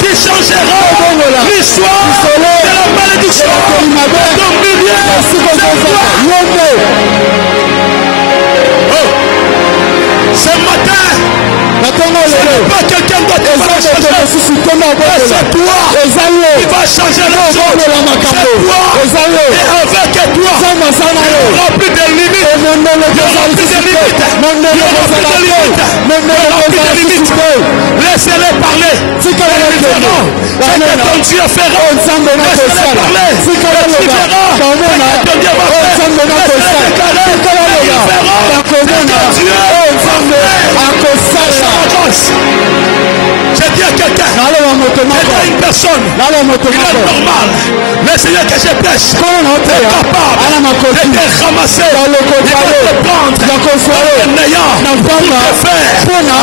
qui changera l'histoire de la malédiction de ton milieu. Ce matin, ce n'est pas quelqu'un d'autre qui va changer. C'est toi qui va changer les choses. C'est toi. Et avec toi, il n'y aura plus de limites. Il n'y aura plus de limites. Laissez-les parler. C'est que ton Dieu fera. Laissez-les parler. Tu verras ce que ton Dieu va faire. Laissez-les parler. Dieu j'ai dit à quelqu'un, j'ai dit à une personne, il est normal. Le Seigneur que je prêche est capable de te ramasser, de te prendre, de néant, pour te faire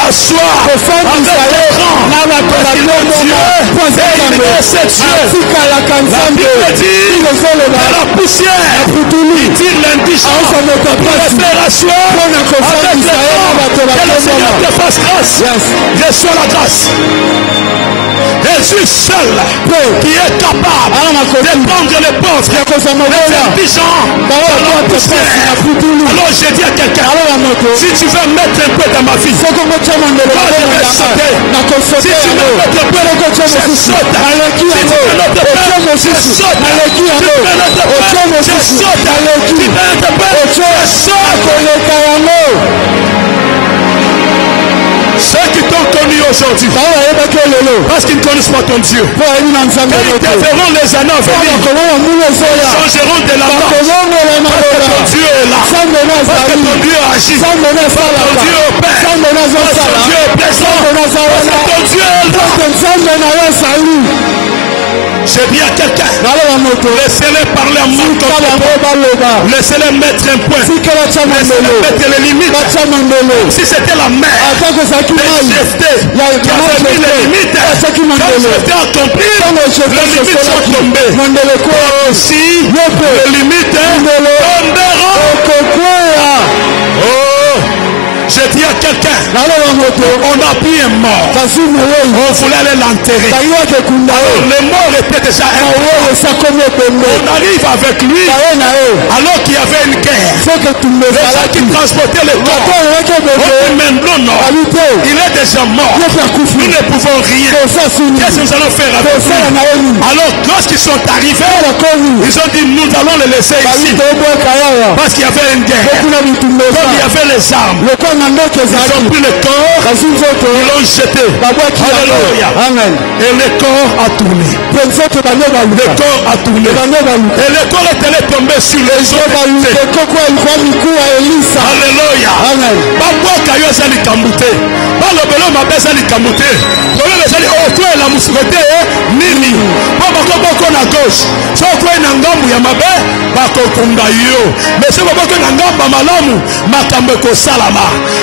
asseoir avec les grands. Parce qu'il est Dieu, c'est Dieu. La Bible dit, la poussière, il dit l'indigent, pour te faire asseoir avec les grands. Que le Seigneur te fasse grâce. Reçois la grâce. Jésus seul qui est capable de prendre les pauvres, les indigents dans la poussière. Alors j'ai dit à quelqu'un, si tu veux mettre un peu dans ma vie, pas de me sauter. Si tu veux mettre un peu, je saute. Si tu veux mettre un peu, je saute. Si tu veux mettre un peu, je saute. Si tu veux mettre un peu, je saute. Ceux qui t'ont connu aujourd'hui, parce qu'ils ne connaissent pas ton Dieu, quand ils te verront les années à venir, ils changeront de la marche. Parce que ton Dieu est là. Parce que ton Dieu agit. Parce que ton Dieu opère. Parce que ton Dieu est présent. Parce que ton Dieu est là. J'ai dit à quelqu'un, laissez-les parler à mon topo. Laissez-les mettre un point. Laissez-les mettre les limites. Si c'était la mer, qui avait mis les limites, quand c'était accompli, les limites sont tombées. Si les limites tomberont. J'ai dit à quelqu'un, on a pris un mort. On voulait aller l'enterrer. Alors le mort était déjà un mort. On arrive avec lui alors qu'il y avait une guerre. Les gens qui transportaient le corps. Maintenant, non. Il est déjà mort. Nous ne pouvons rien. Qu'est-ce que nous allons faire avec lui? Alors lorsqu'ils sont arrivés, ils ont dit nous allons le laisser ici. Parce qu'il y avait une guerre. Comme il y avait les armes. Ils ont pris le corps, ils l'ont jeté. Alléluia. Amen. Et le corps a tourné. Le corps a tourné. Et le corps est allé tomber sur les autres. Alléluia. Amen.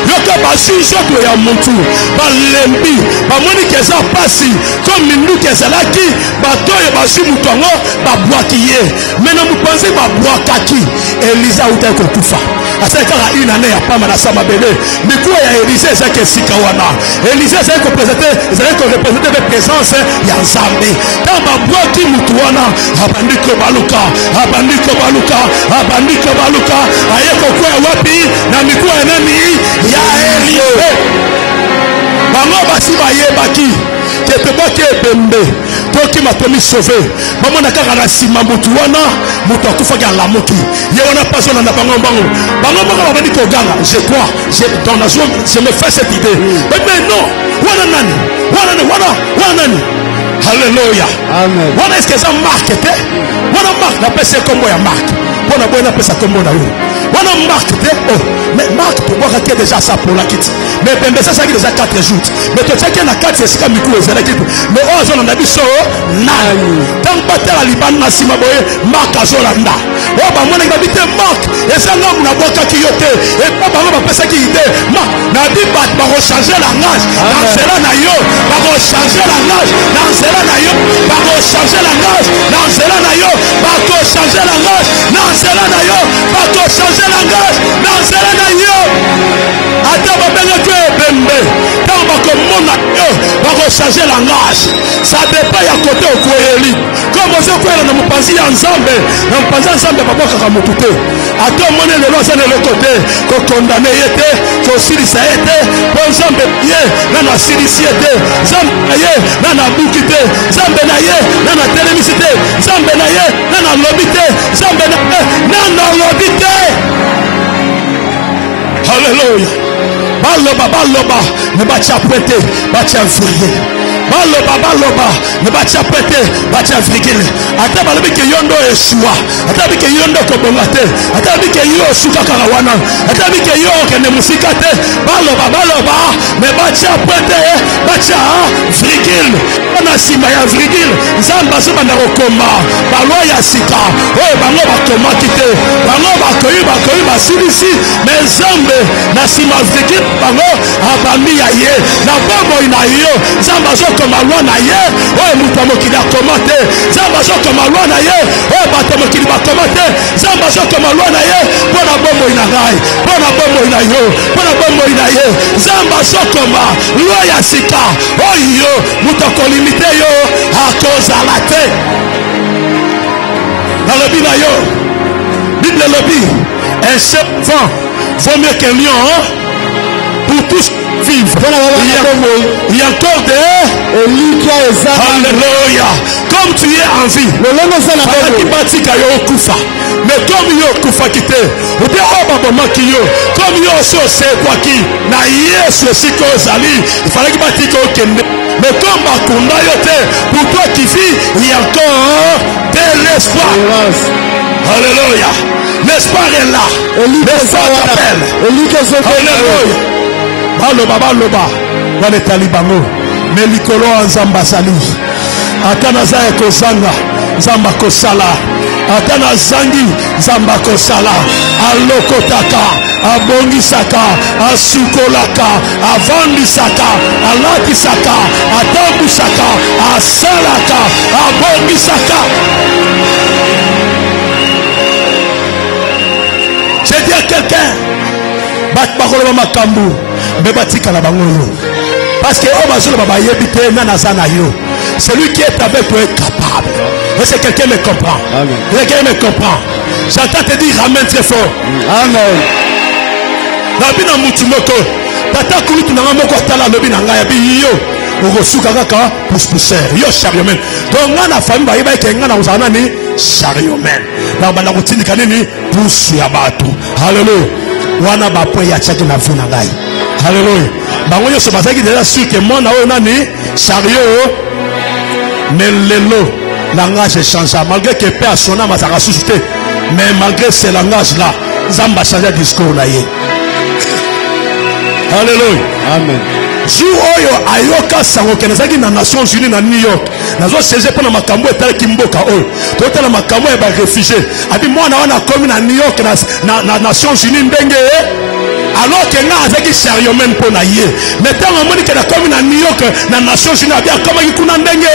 yoka basusu to ya muntu balembi bamoni keza pasi comme mindu kezalaki batoyo basu mutongo babwaki ye mena mupanze babwakaki Elisa utako kufa asaka une année ya pama na sama bébé mikuwa ya Elisa ezake sika wana Elisa ezako représenter la présence ya Nzambe dans babwaki mutu wana abandiko baluka ayeko kwa wapi na mikuwa nani ya Elie bango basi bayebaki que te boki ebembe toki matomi sauvé maman nakaka na sima mutu wana mutu akufaki alamuki ye wana paso na bango bango babandi koganga je crois je me fais cette idée mais non wana nani Alléluia. Amen. Wana est-ce que ça marque te wana marque na pesa kombo ya marque pona boy na pesa kombo na yo wana marque te oh mais marque pour voir qu'il déjà ça pour la quitte mais pembe ça qui déjà 4 jours mais toi tu as na 4 c'est comme mikou ezala kitu mais oh zona na biso nani tant batela liban na sima boye marque azolanda oh ba mona ngabite marque ezanga na boka kiyote et pas ba pesa ki idée ma na di bat ba changer la langage dans cela na yo ba changer la langage dans cela na yo ba changer la langage dans cela na yo ba changer la langage dans cela na yo ba changer la langage dans cela na yo ata ba benga que bembe tant ba komona yo ba changer la langage ça dépend ya côté okoyeli comme ça ko na mupanzi ya nzambe na mupanzi ya nzambe ba boka kamutute ata mone le loza na le côté ko condamner yete ko silisa yete bon nzambe ye na silisi yete nzambe ye na bukite nzambe na ye na telemisite nzambe na ye na lobite nzambe na lobite. Alléluia. Baloba ne batia prêter batia vriller baloba ne batia prêter batia vriller ata balobi ke yondo esua ata bi ke yondo ko bongate ata bi ke yo suka karawana ata bi ke yo ke ne musika te baloba ne batia prêter batia vriller na sima ya vriller nzamba so banda kokoma balo ya sika oyo bango bakoma kite bango bakoyi basilisi mais nzambe na sima vriller bango abami ya ye na bombo ina yo nzamba so koma lwa na ye oyo mutu mokili akoma te nzamba so koma lwa na ye oyo bato mokili bakoma te nzamba so koma lwa na ye mpona bombo ina ngai mpona bombo ina yo mpona bombo ina ye nzamba so koma lwa ya sika oyo mutu akolimite yo akozala te nalobi na yo Bible lobi un serpent vaut mieux qu'un lion pour tous vivre. Il y a encore des Alléluia. Comme tu es en vie, mais comme yo kufa kite ou bien obama kiyo comme yo so c'est quoi qui na yesu siko zali il fallait que batiko kende mais comme bakunda yo te pour toi qui vis il y a encore de l'espoir. Alléluia. L'espoir est là. L'espoir t'appelle. Alléluia. Baloba wana talibango mais likolo nzamba sali atana za ekozanga nzamba kosala atana zangi nzamba kosala alokotaka abongisaka asukolaka avandisaka alatisaka atambusaka asalaka abongisaka. J'ai dit à quelqu'un bakoloba makambu bebatika na bango yo parce que on bazolo baba yebite na nazana yo celui qui est avec toi est capable. Et c'est quelqu'un me comprend. Amen. Quelqu'un me comprend. J'entends te dire amen très fort. Amen. Nabina mutumoko tata kulitu na moko tala lobina ngaya bi yo okosuka kaka pousse yo chariomen donc ngana famille ba yeba ke ngana uzana ni chariomen na bana kutindika nini pousse ya batu. Hallelujah. Wana ba point ya chaki na vina ngai. Alléluia. Bango yo so bazaki déjà sûr que mon na nani chariot mais lelo langage change malgré que père son âme a ressuscité mais malgré ce langage là Zamba changer discours là yé. Alléluia. Amen. Jour oyo ayoka sango kenezaki na Nations Unies na New York nazo siéger pour na makambo etala kimboka oyo tota na makambo ya ba réfugié abi mwana wana komi na New York na Nations Unies ndenge alors que nga azaki chariomen pour na ye mais tant on dit que la commune à New York na Nations Unies bien comme kuna ndenge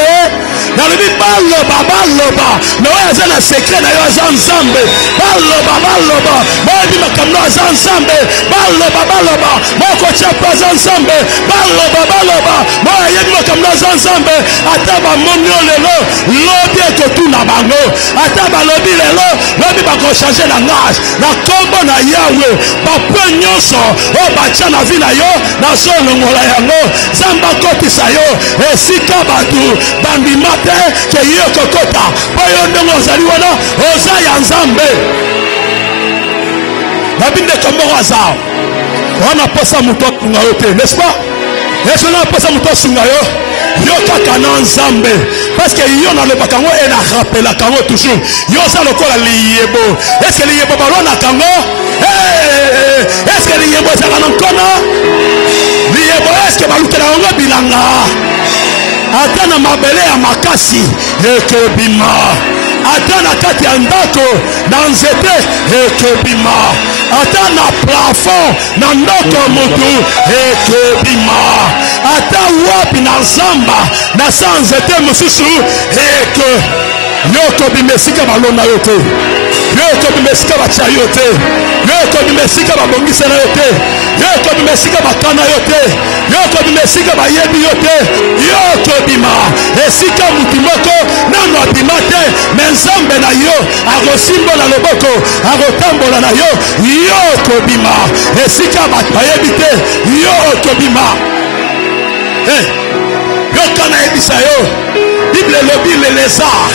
na le dit baloba mais ouais c'est le secret na yo nzambe baloba moi dit makamno nzambe baloba moi ko cha pas nzambe baloba moi yebi makamno nzambe ata ba monyo lelo lobi ko tuna bango ata ba lobi lelo lobi ba ko changer langage na kombo na Yahweh ba penyo nyonso o batia na vie na yo nazolongola yango Nzambe akotisa yo esika bato bandima te ke yo kokota po yo ndenge ozali wana oza ya Nzambe nabinde kombo azao wana posa moto asunga yo te n'est-ce pas est-ce que na posa moto asunga yo yo kaka na Nzambe parce que yo na lobaka ngo e na rappela kango toujours yo za lokola liyebo est-ce que liyebo balona kango est-ce que liyebo za kana nkona liyebo est-ce que balukela ngo bilanga ata na mabele ya makasi ekebima ata na kati ya ndako na nzete ekebima ata na plafond na ndoko motu ekebima ata wapi na zamba na sa nzete mosusu eke yoko bimesika balona yo te yoko bimesika batia yo te yoko bimesika babongisela yo te yoko bimesika bakana yo te yoko bimesika bayebi yo te yoko bima esika mutu moko nano abima te me Nzambe na yo akosimbola loboko akotambola na yo yoko bima esika bato bayebi te yoko bima yoko na yebisa yo Bible lobi les lézards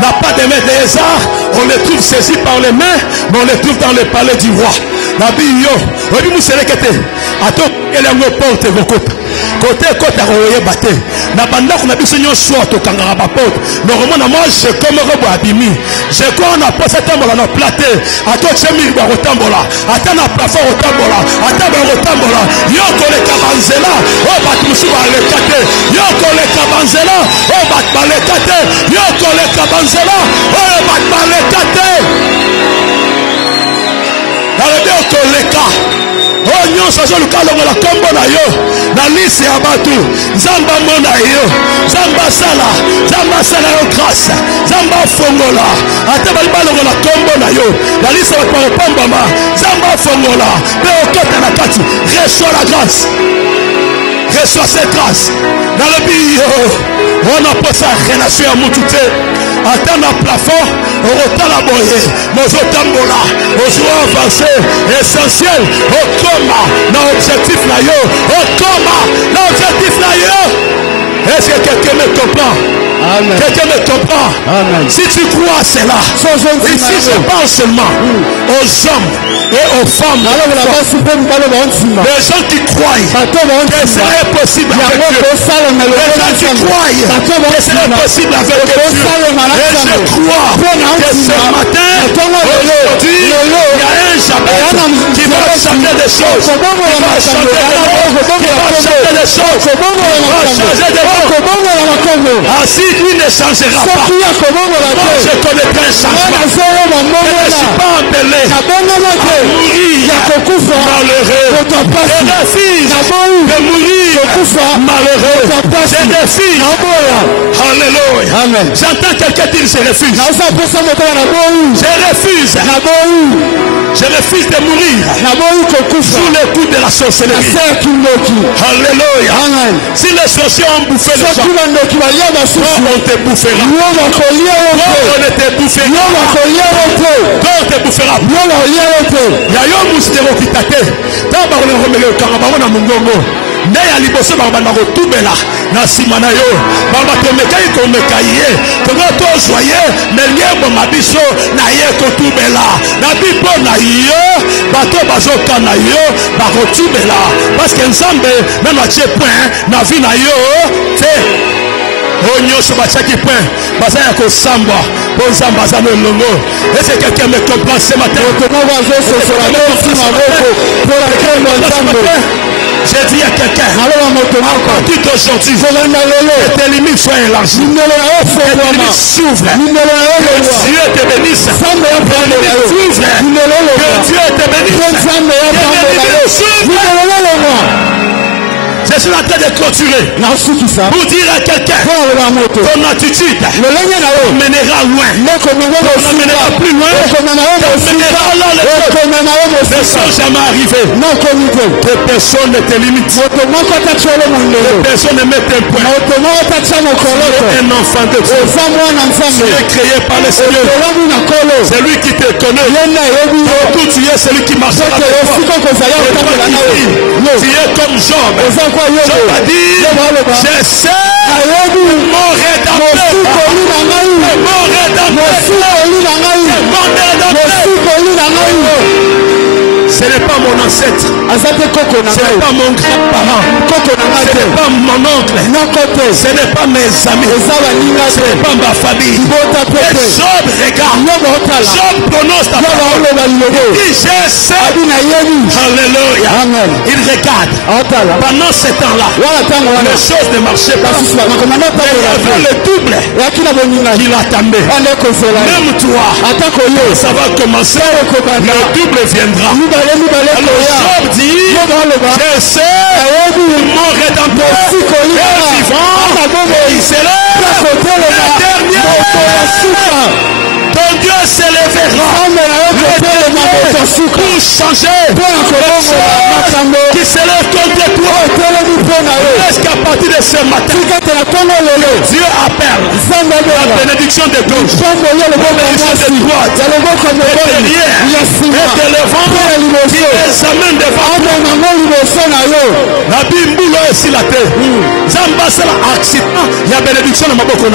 n'a pas de main des lézards, on les trouve saisis par les mains, mais on les trouve dans le palais du roi. La Bible, on dit Mousselekete, attends, elle est en porte vos côtes. Côté côté à royer batté. Na banda qu'on a dit Seigneur soit au kangara porte. Normalement moi je comme rebo abimi. Je quoi on a passé tambola na platé. Attends chemi ba rotambola. Attends na plafond rotambola. Attends ba rotambola. Yo ko le kabanzela. O bat musu ba le kate. Yo ko le kabanzela. O bat ba le kate. Yo ko le kabanzela. O bat ba le kate. Dans le bien ko le ka. Oh nyonso azoluka longola kombo na yo na lisi ya bato Nzambe mona yo Nzambe sala yo grâce Nzambe fongola ata bali balongola kombo na yo na lisi ya bato pambama Nzambe fongola pe okota na kati reçois la grâce reçois cette grâce dans le bio on a pas sa relation à moutouté ata na plafond orotala boye mozotambola ozwa avancé essentiel okoma na objectif na yo okoma na objectif na yo. Est-ce que quelqu'un me comprend? Amen. Quelqu'un me comprend? Amen. Si tu crois à cela, ici je parle seulement aux hommes et aux femmes, les gens qui croient que ce serait possible avec Dieu, les gens qui croient que ce serait possible avec Dieu, et je crois que ce matin, aujourd'hui, il y a un Jabez qui va changer des choses, qui va changer des choses, qui va changer des choses. Ah, si lui ne changera pas, moi je connaîtrai un changement. Je ne suis pas appelé à mourir malheureux. Je refuse de mourir malheureux. Je refuse. Alléluia. J'entends quelqu'un dire je refuse. Je refuse de mourir sous le coup de la sorcellerie. Alléluia. Si les sorciers ont bouffé les gens, on te bouffera. On te bouffera. On te bouffera. Il y a un moustero qui t'a fait. Tant que on remet le carabao dans mon gongo. Ne ya liboso barbana rotubela na simana yo baba temekai ko mekaye ko to joyeux melie bo mabiso na ye ko tubela na bipo na yo bato bazoka na yo ba rotubela parce que Nzambe même a tie point na vie na yo te onyoso ba chaki point basa ya ko samba pour Nzamba za longo. Est-ce que quelqu'un me comprend ce matin? J'ai dit à quelqu'un, à partir d'aujourd'hui, que tes limites soient élargies, que tes limites s'ouvrent, que Dieu te bénisse, que tes limites s'ouvrent, que Dieu te bénisse, que tes limites s'ouvrent. Je suis en train de clôturer pour dire à quelqu'un, ton attitude mènera loin, mènera plus loin, mènera là ne sont jamais arrivés. Que personne ne te limite, que personne ne mette un point. Un enfant de Dieu, tu es créé par le Seigneur. C'est lui qui te connaît. Tout tu es celui qui marche avec toi. Tu es comme Job. Job a dit, je sais mon rédempteur. Mon rédempteur. Ce n'est pas mon ancêtre. Ce n'est pas mon grand-parent. Ce n'est pas mon oncle. Ce n'est pas mes amis. Ce n'est pas ma famille. Et Job regarde. Job prononce ta parole. Il dit, je sais. Alléluia. Il regarde. Pendant ce temps-là, les choses ne marchaient pas. Il y avait le double qui l'attendait. Même toi, ça va commencer. Le double viendra. Alors Job dit, je sais mon rédempteur est vivant et il s'élève le dernier. Ton Dieu s'élèvera pour changer qui s'élève contre toi. Est-ce qu'à partir de ce matin, Dieu appelle la bénédiction de gauche, la bénédiction de droite, et derrière, et de l'avant, qui les amène devant la Bible est sur la terre. Zamba c'est l'accident. Il y a bénédiction dans ma boca.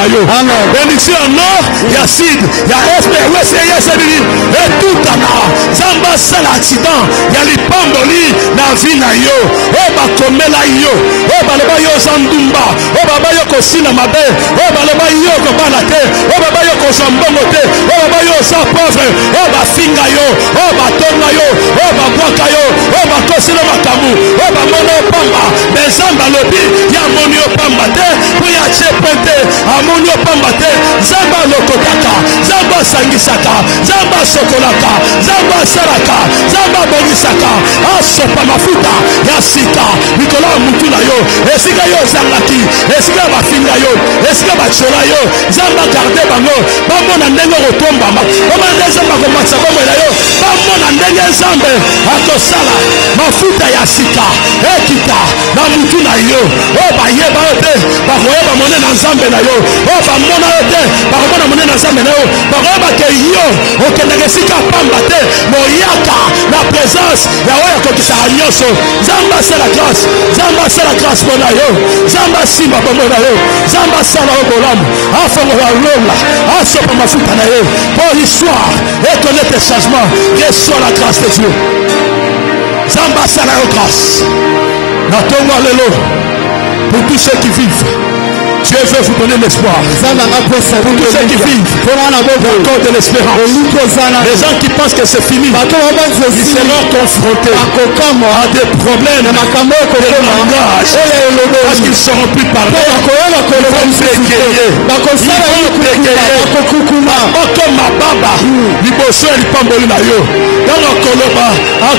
Bénédiction en nord, il y a sud, il y a est, ouest et est, et tout en nord. Zamba c'est l'accident. Il y a les pamboli dans la vie na yo. Oba komela yo. Oba leba yo zandumba. Oba yo kosina mabe. Oba leba yo kobalate. Oba yo kozambongote. Oba yo sa pauvre. Oba finga yo. Oba tonga yo. Oba boaka yo. Oba kosina makamu. Oba mono pamba. Bezamba lobi. Ya monio pamba te. Puya chepente. Amonio pamba te. Zamba lokotaka. Zamba sangisaka. Zamba sokolaka. Zamba saraka. Zamba bonisaka. Asopa mafuta. Ya sika. Nikola mutuna yo. Esika yo zangaki. Esika bafinga yo. Esika bachola yo. Zamba garde bango. Bamona ndenge rotombama. Bamona ndenge zamba komatsa bomela yo. Bamona ndenge zambe. Akosala. Mafuta ya sika. Ekita. Na mutuna yo. Oba yeba yote. Bakoyeba mone na nzambe na yo. Oba mona yote. Bakomona mone na nzambe na yo. Bakoyeba ke yo. Okendeke sika pamba te. Moyaka. La présence. Ya oya kokisa anyoso. Zamba c'est la grâce. Zamba c'est la grâce mona yo. Zamba simba bomona yo. Zamba sala obolam. Afongo la lola. Asopa mafuta na yo. Pour l'histoire. Et connaître tes changements. Reçois la grâce de Dieu. Zamba c'est la grâce. Natongo alelo. Pour tous ceux qui vivent. Dieu veut vous donner l'espoir. Pour tous ceux qui vivent, encore de l'espérance. Les gens qui pensent que c'est fini, ils seront confrontés à des problèmes de langage. Parce qu'ils ne sauront plus parler. Ils vont bégayer. Comme ma baba, liboso et lipamboli na yo. Dans le koloba,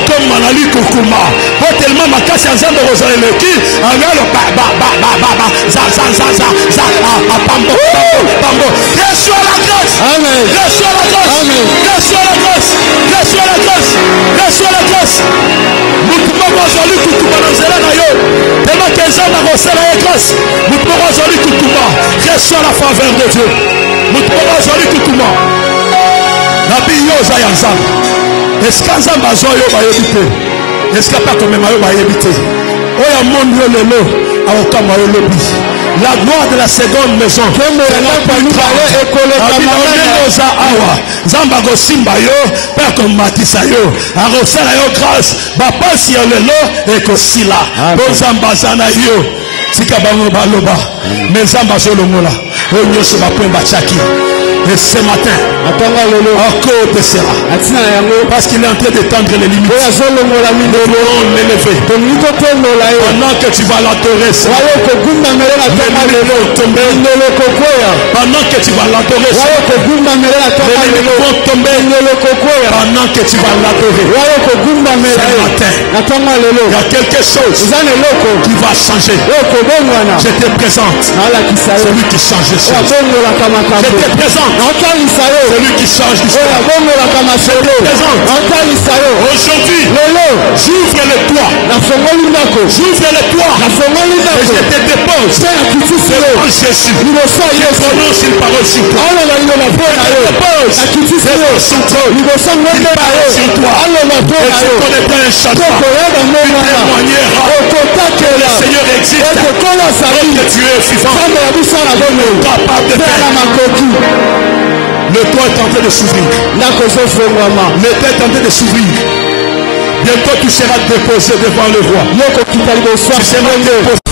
comme manali kukuma. Pas tellement ma casse en zamba rosalele qui, avec le Pambo. Reçois la grâce. Amen. Reçois la grâce. Amen. Reçois la grâce. Reçois la grâce. Reçois la grâce. Nous pouvons aujourd'hui tout balancer na yo. Tellement que les hommes ont reçu la grâce. Nous pouvons aujourd'hui tout reçois la faveur de Dieu. Nous pouvons aujourd'hui tout la bio zayanzam. Est-ce qu'un zamba zoyo va éviter? Est-ce qu'il n'y a pas comme un maillot va éviter? Oya monde lelo. La gloire de la seconde maison. Zamba go simba yo, père comme matisa yo, arosala yo grâce, papa si yo lelo e ko sila. Bo zamba zana yo, tika bango baloba, mais zamba zo longola. O nyoso ba pemba chaki. Et ce matin, encore baissera. Parce qu'il est en train d'étendre les limites. L'élever. Pendant que tu vas l'adorer, les limites vont tomber. Pendant que tu vas l'adorer, les limites vont tomber. Pendant que tu vas l'adorer, ce matin, il y a quelque chose qui va changer. Je te présente celui qui change les choses. Je te présente celui qui change l'histoire. Je te présente aujourd'hui. J'ouvre le toit. J'ouvre le toit. Et je te dépose devant Jésus. Je prononce une parole sur toi. Je te dépose devant son trône. Une parole sur toi. Et tu connaîtras un changement. Tu témoigneras que le Seigneur existe. Que tu es vivant. Capable de faire. Le toit est en train de s'ouvrir. Le toit est en train de s'ouvrir. Bientôt tu seras déposé devant le roi. Tu seras déposé